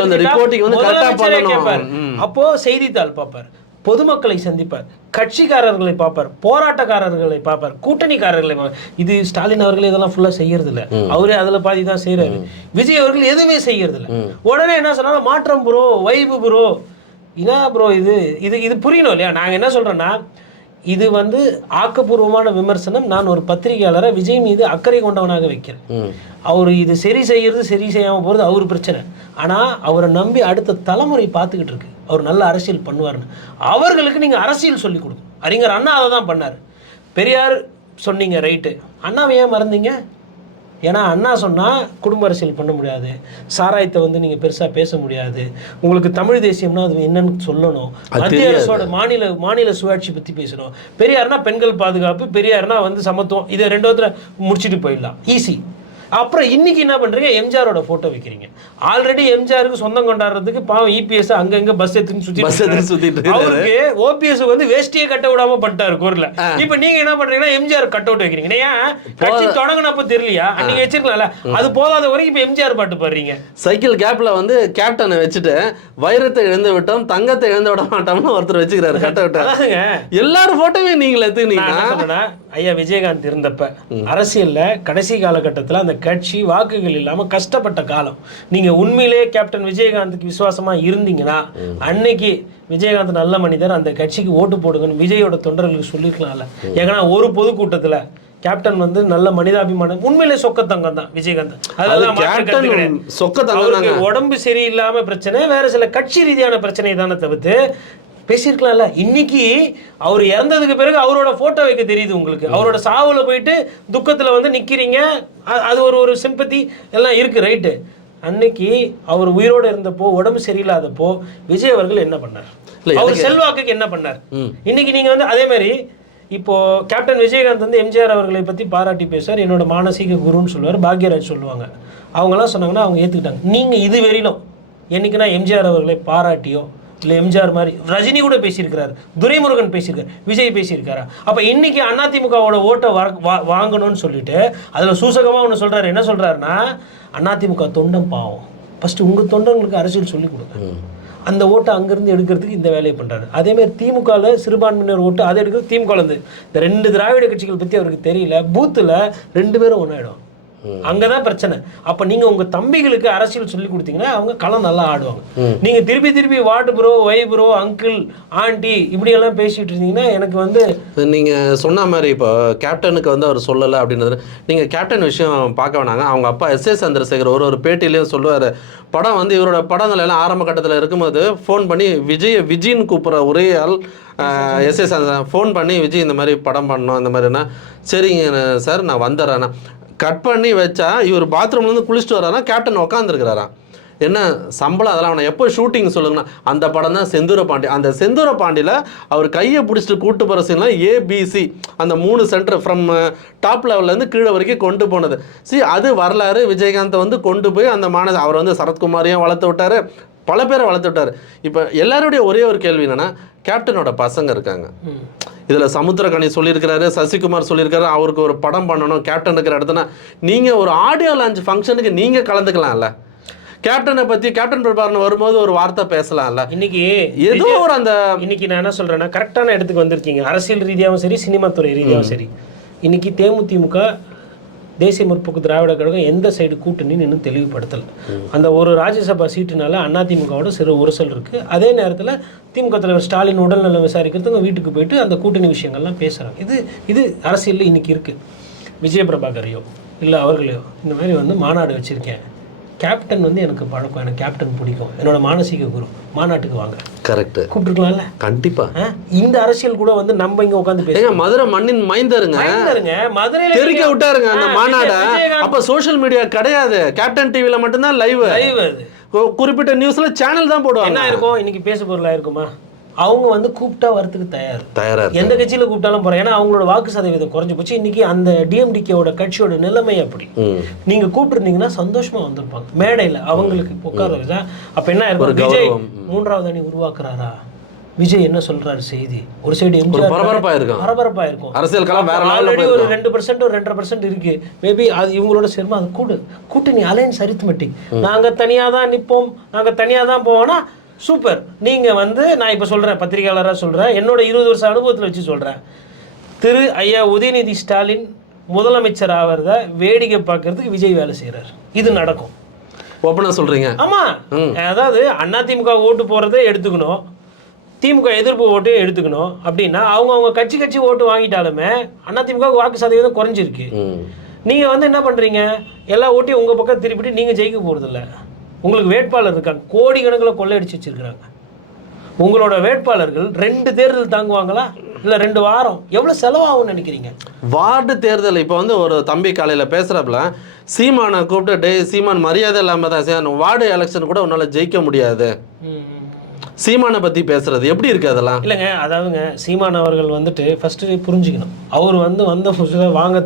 கேட்பார். அப்போ செய்தித்தாள் பார்ப்பார், பொதுமக்களை சந்திப்பார், கட்சிக்காரர்களை பார்ப்பார், போராட்டக்காரர்களை பார்ப்பார், கூட்டணிக்காரர்களை பார்ப்பார். இது ஸ்டாலின் அவர்கள் இதெல்லாம் ஃபுல்லா செய்யறது இல்ல, அவரே அதுல பாதி தான் செய்யறாரு. விஜய் அவர்கள் எதுவுமே செய்யறது இல்ல. உடனே என்ன சொன்னாலும் மாற்றம் ப்ரோ, வைபு ப்ரோ, என்ன ப்ரோ இது இது இது புரியணும் இல்லையா? நாங்க என்ன சொல்றோம்னா, இது வந்து ஆக்கப்பூர்வமான விமர்சனம். நான் ஒரு பத்திரிகையாளரை விஜய் மீது அக்கறை கொண்டவனாக வைக்கிறேன். அவர் இது சரி செய்யறது சரி செய்யாமல் போகிறது அவர் பிரச்சனை. ஆனால் அவரை நம்பி அடுத்த தலைமுறை பார்த்துக்கிட்டு இருக்கு, அவர் நல்ல அரசியல் பண்ணுவார்னு. அவர்களுக்கு நீங்கள் அரசியல் சொல்லிக் கொடுங்க. அறிஞர் அண்ணா அதை தான் பண்ணார். பெரியார் சொன்னீங்க ரைட்டு, அண்ணாவை ஏன் மறந்தீங்க? ஏன்னா அண்ணா சொன்னால் குடும்ப அரசியல் பண்ண முடியாது, சாராயத்தை வந்து நீங்கள் பெருசாக பேச முடியாது, உங்களுக்கு தமிழ் தேசியம்னா அது என்னன்னு சொல்லணும், மத்திய அரசோட மாநில சுயாட்சி பற்றி பேசணும். பெரியார்னா பெண்கள் பாதுகாப்பு, பெரியார்னா வந்து சமத்துவம், இதை ரெண்டாவதுல முடிச்சுட்டு போயிடலாம், ஈஸி. அப்புறம் இன்னைக்கு என்ன பண்றீங்க, எம்ஜிஆரோட போட்டோ வைக்கிறீங்க. ஆல்ரெடி எம்ஜிஆருக்கு சொந்தம் கொண்டாடுறதுக்கு பாவம் இபிஎஸ் அங்கங்க பஸ் எடுத்துன்னு சுத்திட்டு அவருக்கு ஓபிஎஸ் வந்து வேஷ்டியே கட்ட விடாம பண்ணிட்டாரு கோர்ல. இப்ப நீங்க என்ன பண்றீங்கன்னா எம்ஜிஆர் கட் அவுட் வைக்கிறீங்க. ஏன் கட்சி தொடங்கினப்ப தெரியலையா? அன்னைக்கு வச்சிருக்கலாம்ல, அது போதாத வரைக்கும் இப்ப எம்ஜிஆர் பாட்டு பாடுறீங்க. சைக்கிள் கேப்ல வந்து கேப்டனை வச்சுட்டு வைரத்தை இழந்து விட்டோம் தங்கத்தை இழந்து விட மாட்டோம்னு ஒருத்தர் வச்சுக்கிறாரு கட் அவுட். எல்லாரும் போட்டோவே நீங்க எடுத்துக்கிட்டீங்கன்னா, ஐயா விஜயகாந்த் இருந்தப்ப அரசியல்ல கடைசி காலகட்டத்தில் அந்த கட்சி வாக்குகள் இல்லாம கஷ்டப்பட்ட காலம். நீங்க உண்மையிலே கேப்டன் விஜயகாந்துக்கு விசுவாசமா இருந்தீங்கன்னா அன்னைக்கு விஜயகாந்த் நல்ல மனிதர், அந்த கட்சிக்கு ஓட்டு போடுங்கன்னு விஜயோட தொண்டர்களுக்கு சொல்லிருக்கலாம்ல. ஏன்னா ஒரு பொதுக்கூட்டத்துல கேப்டன் வந்து நல்ல மனிதாபிமானம், உண்மையிலே சொக்கத்தங்கம் தான் விஜயகாந்த். அதெல்லாம் உடம்பு சரியில்லாம பிரச்சனை, வேற சில கட்சி ரீதியான பிரச்சனை தானே தவிர்த்து பேசியிருக்கலாம்ல. இன்னைக்கு அவர் இறந்ததுக்கு பிறகு அவரோட போட்டோ வைக்க தெரியுது உங்களுக்கு, அவரோட சாவுல போயிட்டு துக்கத்துல வந்து நிக்கிறீங்க, அது ஒரு சிம்பத்தி எல்லாம் இருக்கு, ரைட்டு. அன்னைக்கு அவர் உயிரோடு இருந்தப்போ உடம்பு சரியில்லாதப்போ விஜய் அவர்கள் என்ன பண்ணார், அவர் செல்வாக்குக்கு என்ன பண்ணார்? இன்னைக்கு நீங்க வந்து அதே மாதிரி இப்போ கேப்டன் விஜயகாந்த் வந்து எம்ஜிஆர் அவர்களை பத்தி பாராட்டி பேசுவார், என்னோட மானசீக குருன்னு சொல்லுவார், பாக்யராஜ் சொல்லுவாங்க. அவங்கெல்லாம் சொன்னாங்கன்னா அவங்க ஏத்துக்கிட்டாங்க. நீங்க இது வெறிலும் என்னைக்குன்னா எம்ஜிஆர் அவர்களை பாராட்டியோ இல்லை எம்ஜிஆர் மாதிரி ரஜினி கூட பேசியிருக்கிறாரு, துரைமுருகன் பேசியிருக்காரு, விஜய் பேசியிருக்காரா? அப்போ இன்னைக்கு அதிமுகவோட ஓட்டை வாங்கணும்னு சொல்லிட்டு அதில் சூசகமாக ஒன்று சொல்கிறாரு. என்ன சொல்கிறாருன்னா, அதிமுக தொண்டம் பாவம், ஃபஸ்ட்டு உங்கள் தொண்டங்களுக்கு அரசியல் சொல்லிக் கொடுங்க, அந்த ஓட்டை அங்கேருந்து எடுக்கிறதுக்கு இந்த வேலையை பண்ணுறாரு. அதேமாதிரி திமுகவில் சிறுபான்மையினர் ஓட்டு அதை எடுக்கிறது திமுகலேருந்து. இந்த 2 திராவிட கட்சிகள் பற்றி அவருக்கு தெரியல, பூத்தில் 2 பேரும் ஒன்றாயிடும். அங்கதான் பிரச்சனை. அப்ப நீங்க உங்க தம்பிகளுக்கு அரசியல் சொல்லி கொடுத்தீங்கன்னா அவங்க களம் நல்லா ஆடுவாங்க. நீங்க திருப்பி what bro, why bro, uncle, aunty இப்படி எல்லாம் பேசிட்டு இருந்தீங்கன்னா எனக்கு வந்து நீங்க சொன்ன மாதிரி இப்போ கேப்டனுக்கு வந்து அவர் சொல்லலை அப்படின்றது, நீங்க கேப்டன் விஷயம் பார்க்க வேணாங்க. அவங்க அப்பா எஸ்.ஏ. சந்திரசேகர் ஒரு பேட்டிலையும் சொல்லுவார், படம் வந்து இவரோட படங்கள் எல்லாம் ஆரம்ப கட்டத்தில் இருக்கும்போது ஃபோன் பண்ணி விஜய்னு கூப்பிட்ற ஒரே ஆள் எஸ்.ஏ. ஃபோன் பண்ணி விஜய் இந்த மாதிரி படம் பண்ணணும் இந்த மாதிரினா, சரிங்க சார் நான் வந்துடுறேன்னா கட் பண்ணி வச்சா இவர் பாத்ரூம்லேருந்து குளிச்சுட்டு வர்றாரா, கேப்டன் உட்காந்துருக்கிறாராம். என்ன சம்பளம் அதெல்லாம் அவனை எப்போ ஷூட்டிங் சொல்லுங்கன்னா, அந்த படம் தான் செந்தூர பாண்டி. அந்த செந்தூர பாண்டியில் அவர் கையை பிடிச்சிட்டு கூட்டு போகிற சீன்லாம் ஏபிசி அந்த 3 சென்டர் ஃப்ரம் டாப் லெவல்லேருந்து கீழே வரைக்கும் கொண்டு போனது. அது வரலாறு. விஜயகாந்தை வந்து கொண்டு போய் அந்த அவர் வந்து சரத்குமாரையும் வளர்த்து விட்டார், பல பேரை வளர்த்து விட்டார். இப்போ எல்லாருடைய ஒரே ஒரு கேள்வி என்னென்னா, கேப்டனோட பசங்க இருக்காங்க. இதில் சமுத்திரக்கனி சொல்லியிருக்கிறாரு, சசிகுமார் சொல்லியிருக்காரு, அவருக்கு ஒரு படம் பண்ணணும் கேப்டன் இருக்கிற இடத்துனா, நீங்கள் ஒரு ஆடியோ லான்ச் ஃபங்க்ஷனுக்கு நீங்கள் கலந்துக்கலாம்ல. கேப்டனை பற்றி கேப்டன் பிரபாகரன் வரும்போது ஒரு வார்த்தை பேசலாம்ல. இன்னைக்கு ஏதோ ஒரு அந்த இன்னைக்கு நான் என்ன சொல்கிறேன்னா, கரெக்டான இடத்துக்கு வந்திருக்கீங்க. அரசியல் ரீதியாகவும் சரி, சினிமா துறை ரீதியாகவும் சரி. இன்னைக்கு தேமுதிமுக, தேசிய முற்போக்கு திராவிட கழகம் எந்த சைடு கூட்டணின்னு இன்னும் தெளிவுபடுத்தலை. அந்த ஒரு ராஜ்யசபா சீட்டுனால அதிமுகவோட சிறு உரசல் இருக்குது. அதே நேரத்தில் திமுக தலைவர் ஸ்டாலின் உடல்நலம் விசாரிக்கிறதுக்கு வீட்டுக்கு போயிட்டு அந்த கூட்டணி விஷயங்கள்லாம் பேசுகிறாங்க. இது அரசியலில் இன்னைக்கு இருக்குது. விஜய பிரபாகரையோ இல்லை அவர்களையோ இந்த மாதிரி வந்து மாநாடு வச்சுருக்கேன், கேப்டன் வந்து எனக்கு பழக்கம், எனக்கு கேப்டன் பிடிக்கும், என்னோட மானசீக குரு, மாநாட்டுக்கு வாங்க, கரெக்ட் கூப்பிட்டுருக்கலாம்ல. கண்டிப்பா இந்த அரசியல் கூட வந்து நம்ம இங்க உட்காந்து பேசுங்க. மதுரை மண்ணின் மைந்தருங்க, மதுரையில தெரிக்க விட்டாருங்க அந்த மாநாட. அப்ப சோஷியல் மீடியா கிடையாது, கேப்டன் டிவில மட்டும்தான் லைவ். குறிப்பிட்ட நியூஸ்ல சேனல் தான் போடுவாங்க. என்ன இருக்கும் இன்னைக்கு பேசு பொருளா இருக்குமா? அவங்க வந்து கூப்பிட்டா வரதுக்கு தயாரா எந்த கட்சியில கூப்பிட்டாலும் போறேன். ஏன்னா அவங்களோட வாக்கு சதவீதம் குறைஞ்சு போச்சு. இன்னைக்கு அந்த டிஎம்டிகேவோட கட்சியோட நிலைமை அப்படி. நீங்க கூப்பிட்டுருந்தீங்கன்னா சந்தோஷமா வந்திருப்பாங்க மேடையில அவங்களுக்கு உட்கார வச்சா. அப்ப என்ன இருக்கும், விஜய் 3வது அணி உருவாக்குறாரா, விஜய் என்ன சொல்றாரு செய்தி, ஒரு சைடு எம்ஜிஆர் பரபரப்பா இருக்கும், அரசியல் களம் வேற ஆல்ரெடி ஒரு 2% ஒரு 2.5% இருக்கு. மேபி அது இவங்களோட சேர்மா அது கூட்டணி அலையன்ஸ் அரித்மெட்டிக். நாங்க தனியா தான் நிற்போம், நாங்க தனியா தான் போவோம்னா சூப்பர். நீங்கள் வந்து நான் இப்போ சொல்கிறேன், பத்திரிகையாளராக சொல்கிறேன், என்னோட 20 வருஷ அனுபவத்தில் வச்சு சொல்கிறேன், திரு ஐயா உதயநிதி ஸ்டாலின் முதலமைச்சர் ஆகிறத வேடிக்கை பார்க்கறதுக்கு விஜய் வேலை செய்கிறார். இது நடக்கும். ஓப்பனாக சொல்கிறீங்க? ஆமாம். அதாவது அதிமுக ஓட்டு போகிறதே எடுத்துக்கணும், திமுக எதிர்ப்பு ஓட்டு எடுத்துக்கணும். அப்படின்னா அவங்க கட்சி ஓட்டு வாங்கிட்டாலுமே அதிமுக வாக்கு சதவீதம் குறைஞ்சிருக்கு. நீங்கள் வந்து என்ன பண்ணுறீங்க, எல்லா ஓட்டையும் உங்கள் பக்கம் திருப்பிட்டு நீங்கள் ஜெயிக்க போகிறதில்ல. உங்களுக்கு வேட்பாளர் இருக்காங்க, கோடிக்கணக்கில் கொள்ளையடிச்சு வச்சிருக்கிறாங்க. உங்களோட வேட்பாளர்கள் 2 தேர்தல் தாங்குவாங்களா, இல்லை 2 வாரம்? எவ்வளோ செலவாகும்னு நினைக்கிறீங்க? வார்டு தேர்தல் இப்போ வந்து ஒரு தம்பி காலையில் பேசுகிறப்பல சீமானை கூப்பிட்டு, டே சீமான் மரியாதை இல்லாமல் தான் வார்டு எலெக்ஷன் கூட உன்னால் ஜெயிக்க முடியாது, சீமானை பற்றி பேசுறது எப்படி இருக்கு அதெல்லாம்? இல்லைங்க, அதாவதுங்க சீமான் அவர்கள் வந்துட்டு ஃபஸ்ட்டு புரிஞ்சுக்கணும். அவர் வந்த புதுசாக வாங்க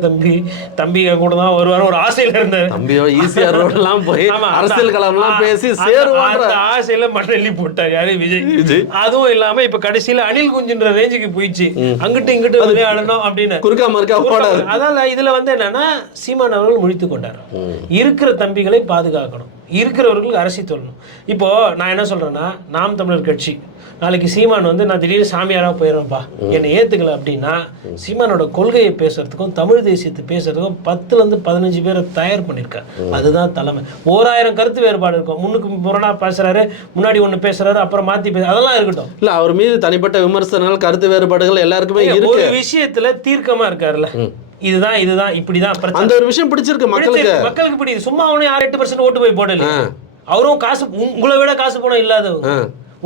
தம்பிங்க கூட தான் வருவார் ஒரு ஆசையில் இருந்தார். தம்பியோ ஈஸியாக ரோடெல்லாம் போய் அரசியல் களம்லாம் பேசி சேருவாங்க ஆசையில் மண்ணெல்லி போட்டார் யாரு, விஜய். அதுவும் இல்லாமல் இப்போ கடைசியில் அணில் குஞ்சுன்ற ரேஞ்சுக்கு போயிடுச்சு, இங்கிட்டு விளையாடணும் அப்படின்னு குறுக்கா மறுக்கா போடாது. அதான் இதில் வந்து என்னன்னா சீமான் அவர்கள் முழித்து கொண்டார். இருக்கிற தம்பிகளை பாதுகாக்கணும், இருக்கிறவர்களுக்கு அரசி சொல்லணும். இப்போ நான் என்ன சொல்றேன்னா, நாம் தமிழர் கட்சி நாளைக்கு சீமான் வந்து நான் திடீர்னு சாமியாராக போயிடுறேன்ப்பா, என்னை ஏற்றுக்கல அப்படின்னா சீமானோட கொள்கையை பேசுறதுக்கும் தமிழ் தேசியத்தை பேசுறதுக்கும் 10லேருந்து 15 பேரை தயார் பண்ணியிருக்காரு. அதுதான் தலைமை. 1000 கருத்து வேறுபாடு இருக்கும். முன்னுக்கு முரணா பேசுறாரு, முன்னாடி ஒன்று பேசுறாரு, அப்புறம் மாற்றி அதெல்லாம் இருக்கட்டும். இல்லை, அவர் மீது தனிப்பட்ட விமர்சனங்கள் கருத்து வேறுபாடுகள் எல்லாருக்குமே ஒரு விஷயத்துல தீர்க்கமா இருக்காருல்ல. இதுதான் இப்படிதான் அந்த ஒரு விஷயம் பிடிச்சிருக்கு மக்களுக்கு பிடிக்குது. சும்மா அவனே 6-8% ஓட்டு போய் போடல. அவரும் காசு உங்களை விட காசு போனா இல்லாதவங்க.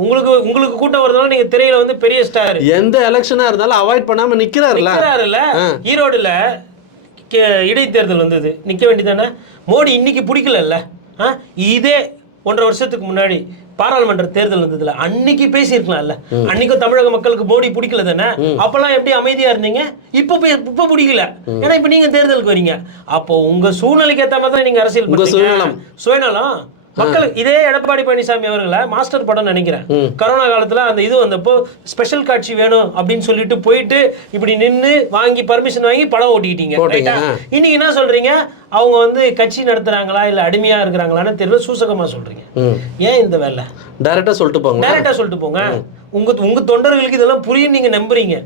உங்களுக்கு கூட்டம் வருதுனால நீங்க திரையில வந்து பெரிய ஸ்டார். எந்த எலெக்ஷனா இருந்தாலும் அவாய்ட் பண்ணாம நிக்கிறாருல்ல. ஈரோடுல இடைத்தேர்தல் வந்தது, நிக்க வேண்டியதானே. மோடி இன்னைக்கு பிடிக்கல. இதே 1.5 வருஷத்துக்கு முன்னாடி பாராளுமன்ற தேர்தல் வந்ததுல அன்னைக்கு பேசியிருக்கலாம்ல. அன்னைக்கும் தமிழக மக்களுக்கு மோடி பிடிக்கல தானே. அப்பெல்லாம் எப்படி அமைதியா இருந்தீங்க? இப்ப பிடிக்கல. ஏன்னா இப்ப நீங்க தேர்தலுக்கு வரீங்க. அப்போ உங்க சூழ்நிலைக்கு ஏற்ற மாதிரி தான் நீங்க அரசியல் சுயநலம். மக்களுக்கு இதே எடப்பாடி பழனிசாமி அவர்களை மாஸ்டர் படம் நினைக்கிறேன், கரோனா காலத்துல அந்த இது வந்தப்போ ஸ்பெஷல் காட்சி வேணும் அப்படின்னு சொல்லிட்டு போயிட்டு இப்படி நின்று வாங்கி பர்மிஷன் வாங்கி படம் ஓட்டிக்கிட்டீங்க. இன்னைக்கு என்ன சொல்றீங்க, அவங்க வந்து கட்சி நடத்துறாங்களா இல்ல அடிமையா இருக்கிறாங்களான்னு தெரியல, சூசகமா சொல்றீங்க. ஏன் இந்த வேலை? டைரக்டா சொல்லிட்டு போங்க. உங்க தொண்டர்களுக்கு இதெல்லாம் புரியும் நீங்க நம்புறீங்க.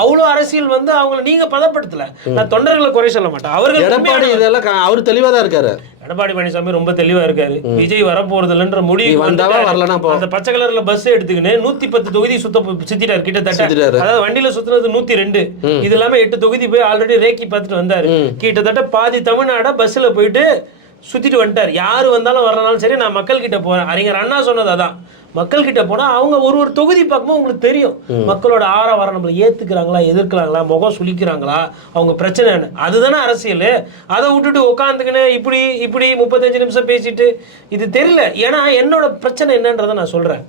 அவ்வளவு அரசியல் வந்து அவங்கள நீங்க பதப்படுத்தல. நான் தொண்டர்களை குறை சொல்ல மாட்டேன். அவர்கள் எடப்பாடி இதெல்லாம் அவர் தெளிவா தான் இருக்காரு. எடப்பாடி பழனிசாமி ரொம்ப தெளிவா இருக்காரு. விஜய் வரப்போறது இல்லைன்ற முடிவு அந்த பச்சை கலர்ல பஸ் எடுத்துக்கின்னு 110 தொகுதி சுத்திட்டாரு கிட்டத்தட்ட. அதாவது வண்டியில சுத்துறது 102, இது இல்லாம 8 தொகுதி போய் ஆல்ரெடி ரேக்கி பார்த்துட்டு வந்தாரு. கிட்டத்தட்ட பாதி தமிழ்நாட பஸ்ல போயிட்டு சுத்திட்டு வந்துட்டார். யாரு வந்தாலும் வரனாலும் சரி, நான் மக்கள் கிட்ட போறேன். அறிஞர் அண்ணா சொன்னது அதான், மக்கள் கிட்ட போனா அவங்க ஒரு தொகுதி பார்க்கும்போது உங்களுக்கு தெரியும் மக்களோட ஆரவாரம் நம்மளை ஏத்துக்கிறாங்களா, எதிர்க்கிறாங்களா, முகம் சுளிக்கிறாங்களா, அவங்க பிரச்சனை என்ன. அதுதானே அரசியல். அதை விட்டுட்டு உட்காந்துக்கின்னு இப்படி 35 நிமிஷம் பேசிட்டு இது தெரியல. ஏன்னா என்னோட பிரச்சனை என்னன்றதை நான் சொல்றேன்.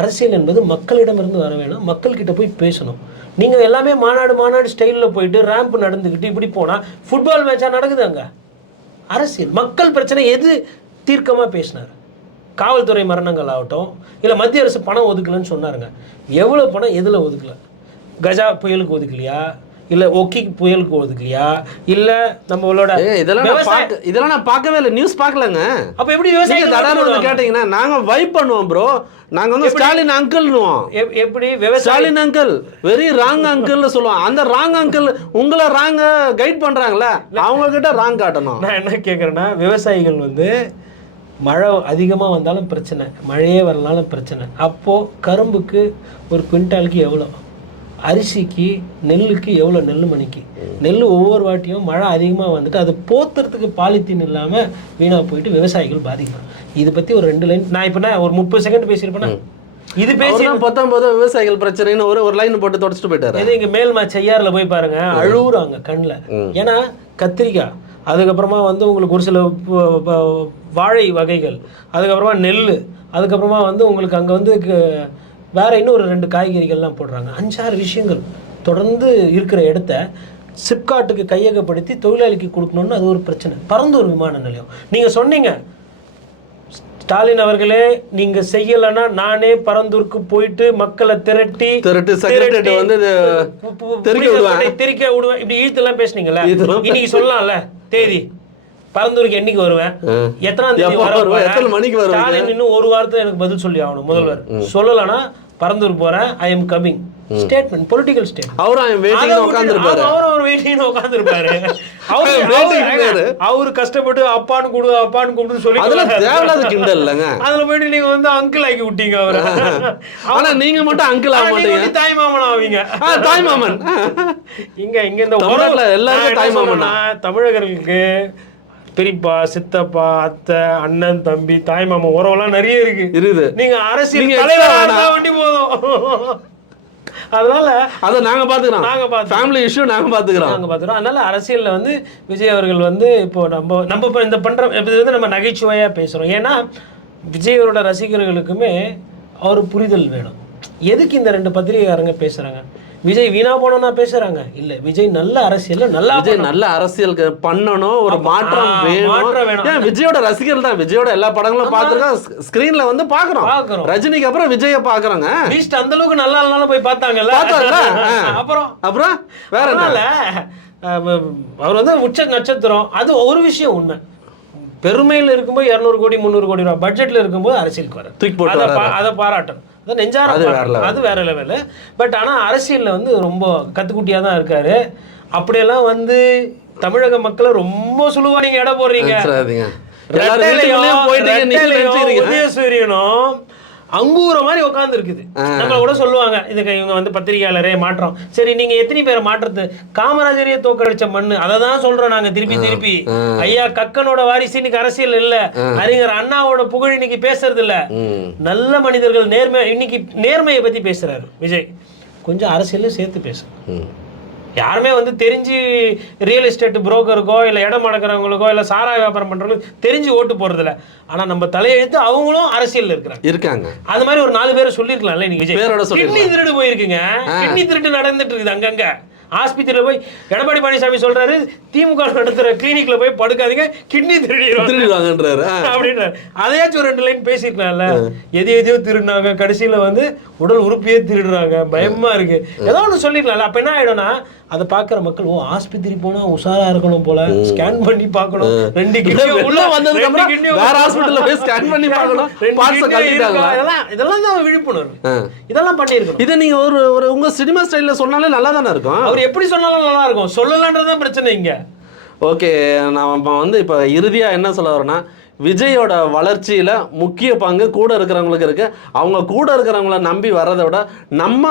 அரசியல் என்பது மக்களிடமிருந்து வர வேணும், மக்கள் கிட்ட போய் பேசணும். நீங்க எல்லாமே மாநாடு ஸ்டைலில் போயிட்டு ரேம்ப் நடந்துக்கிட்டு இப்படி போனா ஃபுட்பால் மேட்சா நடக்குது. அங்க அரசியல் மக்கள் பிரச்சனை எது தீர்க்கமா பேசினார்? காவல்துறை மரணங்கள் ஆகட்டும், இல்லை மத்திய அரசு பணம் ஒதுக்கலன்னு சொன்னாருங்க. எவ்வளோ பணம் எதில் ஒதுக்கல? கஜா புயலுக்கு ஒதுக்கலையா, இல்லை ஒக்கி புயலுக்கு ஒதுக்கலையா, இல்லை நம்மளோட இதெல்லாம் நான் பார்க்கவே இல்லை, நியூஸ் பார்க்கலங்க. அப்போ எப்படி விவசாயம் கேட்டீங்கன்னா நாங்கள் வைப் பண்ணுவோம் ப்ரோ. நாங்க வந்து ஸ்டாலின் அங்கிள்னுவோம். எப்படி ஸ்டாலின் அங்கிள் வெரி ராங் அங்கிள்னு சொல்லுவோம். அந்த ராங் அங்கிள் உங்களை ராங்க கைட் பண்றாங்களே, அவங்க கிட்ட ராங் காட்டணும். நான் என்ன கேட்குறேன்னா, விவசாயிகள் வந்து மழை அதிகமாக வந்தாலும் பிரச்சனை, மழையே வரலாலும் பிரச்சனை. அப்போது கரும்புக்கு ஒரு குவிண்டாலுக்கு எவ்வளோ, அரிசிக்கு நெல்லுக்கு எவ்வளோ, நெல் மணிக்கு நெல் ஒவ்வொரு வாட்டியும் மழை அதிகமாக வந்துட்டு அது போத்துறதுக்கு பாலித்தீன் இல்லாமல் வீணாக போயிட்டு விவசாயிகள் பாதிக்கலாம். இதை பற்றி ஒரு 2 லைன் நான் இப்போ ஒரு 30 செகண்ட் பேசியிருப்பேன்னா, இது பேசி 19 விவசாயிகள் பிரச்சனைன்னு ஒரு லைன் போட்டு தொடச்சிட்டு போயிட்டாரு. இது இங்கே மேல்மா செய்யாறில் போய் பாருங்க, அழுகுறாங்க கண்ணில். ஏன்னா கத்திரிக்காய், அதுக்கப்புறமா வந்து உங்களுக்கு ஒரு சில வாழை வகைகள், அதுக்கப்புறமா நெல், அதுக்கப்புறமா வந்து உங்களுக்கு அங்கே வந்து வேற இன்னும் ஒரு 2 காய்கறிகள்லாம் போடுறாங்க. 5-6 விஷயங்கள் தொடர்ந்து இருக்கிற இடத்த சிப்காட்டுக்கு கையகப்படுத்தி தொழிலாளிக்கு கொடுக்கணும்னு அது ஒரு பிரச்சனை. பரந்தூர் விமான நிலையம் நீங்கள் சொன்னீங்க, ஸ்டாலின் அவர்களே நீங்க செய்யலைன்னா நானே பரந்தூருக்கு போயிட்டு மக்களை திரட்டி வந்து தெரிக்க விடுவேன், இப்படி இழுத்தெல்லாம் பேசுனீங்கல்ல. இன்னைக்கு சொல்லலாம்ல தேதி, பரந்தூருக்கு என்னைக்கு வருவேன், எத்தனாம் தேதி வருவேன், ஸ்டாலின் இன்னும் ஒரு வாரத்துல எனக்கு பதில் சொல்லி ஆகணும். முதல்வர் சொல்லலன்னா பரந்தூர் போறேன், I am coming statement, political statement. அவரு கஷ்டப்பட்டு அப்பான்னு கூப்பிட்டு சொல்லி அதுல போயிட்டு நீங்க வந்து அங்கிள் ஆக்கி விட்டீங்க அவரை. ஆனா நீங்க மட்டும் அங்கிள் ஆக மாட்டீங்க, தாய் மாமன் ஆவீங்க. தாய் மாமன் இங்க இந்த எல்லாரும் தாய் மாமன். தமிழர்களுக்கு பெரியப்பா, சித்தப்பா, அத்தை, அண்ணன், தம்பி, தாய் மாமா உறவெல்லாம் நிறைய இருக்கு. நீங்க அரசியல் தலைவரா வண்டி போதும். அதனால அதை நாங்க பாத்துக்கிறோம், ஃபேமிலி இஷ்யூ நாங்க பாத்துக்கிறோம். அதனால அரசியல்ல வந்து விஜய் அவர்கள் வந்து இப்போ நம்ம இந்த பண்ற இது நம்ம நகைச்சுவையா பேசுறோம். ஏன்னா விஜய் அவரோட ரசிகர்களுக்குமே அவர் புரிதல் வேணும். எதுக்கு இந்த 2 பத்திரிகைக்காரங்க பேசுறாங்க? விஜய் வீணா போனா பேசுறாங்க இல்ல, விஜய் நல்ல அரசியல், நல்ல அரசியல் பண்ணணும், ஒரு மாற்றம் வேணும். விஜயோட ரசிகர்கள் தான் விஜயோட எல்லா படங்களும் பாத்துருக்கோம், ஸ்கிரீன்ல வந்து பாக்குறோம். ரஜினிக்கு அப்புறம் விஜய பாக்குறாங்க. அந்த அளவுக்கு நல்லா இல்லனாலும் போய் பார்த்தாங்கல்ல. அப்புறம் வேற என்ன, அவர் வந்து உச்ச நட்சத்திரம். அது ஒரு விஷயம் உண்மை. பெருமையில் இருக்கும்போது 200 கோடி 300 கோடி ரூபாய் பட்ஜெட்ல இருக்கும்போது அரசியலுக்கு வர தூக்கி போட்டு அதை பாராட்டணும். அது வேற லெவலு. பட் ஆனா அரசியல்ல வந்து ரொம்ப கத்துக்குட்டியா தான் இருக்காரு. அப்படியெல்லாம் வந்து தமிழக மக்களை ரொம்ப சுலுவா நீங்க இடம் போடுறீங்க. உதயசூரியனும் அங்கூர மாதிரி உட்கார்ந்து இருக்குது. நம்ம கூட சொல்லுவாங்க இதுக்கு இவங்க வந்து பத்திரிகையாளரே மாற்றம். சரி நீங்க எத்தனை பேரை மாற்றுறது? காமராஜரையே தோக்கடிச்ச மண்ணு. அதை தான் சொல்றோம் நாங்க திருப்பி. ஐயா கக்கனோட வாரிசு இன்னைக்கு அரசியல் இல்ல, அறிஞர் அண்ணாவோட புகழ் இன்னைக்கு பேசுறது இல்ல. நல்ல மனிதர்கள் நேர்மை, இன்னைக்கு நேர்மையை பத்தி பேசுறாரு விஜய். கொஞ்சம் அரசியல் சேர்த்து பேசுங்க. யாருமே வந்து தெரிஞ்சு ரியல் எஸ்டேட் புரோக்கருக்கோ இல்லை இடம் அடக்கிறவங்களுக்கோ இல்லை சாராய வியாபாரம் பண்றவங்களுக்கு தெரிஞ்சு ஓட்டு போறதில்ல. ஆனா நம்ம தலையெழுத்து அவங்களும் அரசியல் இருக்காங்க. அது மாதிரி ஒரு 4 பேரை சொல்லிருக்கலாம்ல. இன்னைக்கு கிட்னி திருடு போயிருக்குங்க, கிட்னி திருட்டு நடந்துட்டு இருக்குது அங்கங்க. ஆஸ்பத்திரியில் போய் எடப்பாடி பழனிசாமி சொல்றாரு, திமுக நடத்துற கிளினிக்ல போய் படுக்காதீங்க, கிட்னி திருடிடுவாங்கன்றாரு அப்படின்றாரு. அதையாச்சும் ஒரு 2 லைன் பேசிருக்கலாம்ல. எதையோ திருடினாங்க, கடைசியில வந்து உடல் உறுப்பியே திருடுறாங்க, பயமா இருக்கு, ஏதோ ஒன்று சொல்லிடலாம்ல. அப்ப என்ன ஆயிடும்னா அதை பாக்குற மக்கள் ஆஸ்பத்திரி போனா உஷாரா இருக்கணும் போல, ஸ்கேன் பண்ணி பார்க்கணும், 2 கிட்னி உள்ள வந்ததுக்கு அப்புறம் வேற ஹாஸ்பிடல்ல போய் ஸ்கேன் பண்ணி பார்க்கணும், பார்ட்ஸ் கட்டிட்டாங்க. இதெல்லாம் தான் விழிப்புணர்வு, இதெல்லாம் பண்ணிருக்கணும். இதை நீங்க ஒரு உங்க சினிமா ஸ்டைல்ல சொன்னாலே நல்லா தானே இருக்கும். அவர் எப்படி சொன்னாலும் நல்லா இருக்கும், சொல்லலான்றதான் பிரச்சனை இங்க. ஓகே, நான் வந்து இப்போ இறுதியாக என்ன சொல்ல வரேன்னா, விஜயோட வளர்ச்சியில் முக்கிய பங்கு கூட இருக்கிறவங்களுக்கு இருக்குது. அவங்க கூட இருக்கிறவங்கள நம்பி வர்றதை விட நம்ம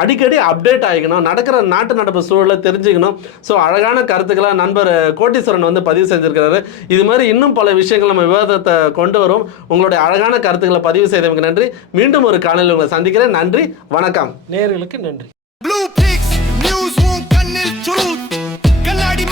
அடிக்கடி அப்டேட் ஆகிக்கணும், நடக்கிற நாட்டு நடப்பு சூழலை தெரிஞ்சுக்கணும். ஸோ அழகான கருத்துக்களை நண்பர் கோட்டீஸ்வரன் வந்து பதிவு செஞ்சுருக்கிறாரு. இது மாதிரி இன்னும் பல விஷயங்கள் நம்ம விவாதத்தை கொண்டு வரும். உங்களுடைய அழகான கருத்துக்களை பதிவு செய்தவங்க நன்றி. மீண்டும் ஒரு காலையில் உங்களை சந்திக்கிறேன். நன்றி, வணக்கம். நேயர்களுக்கு நன்றி. Blue Pix News, கண்ணில் truth, கண்ணாடி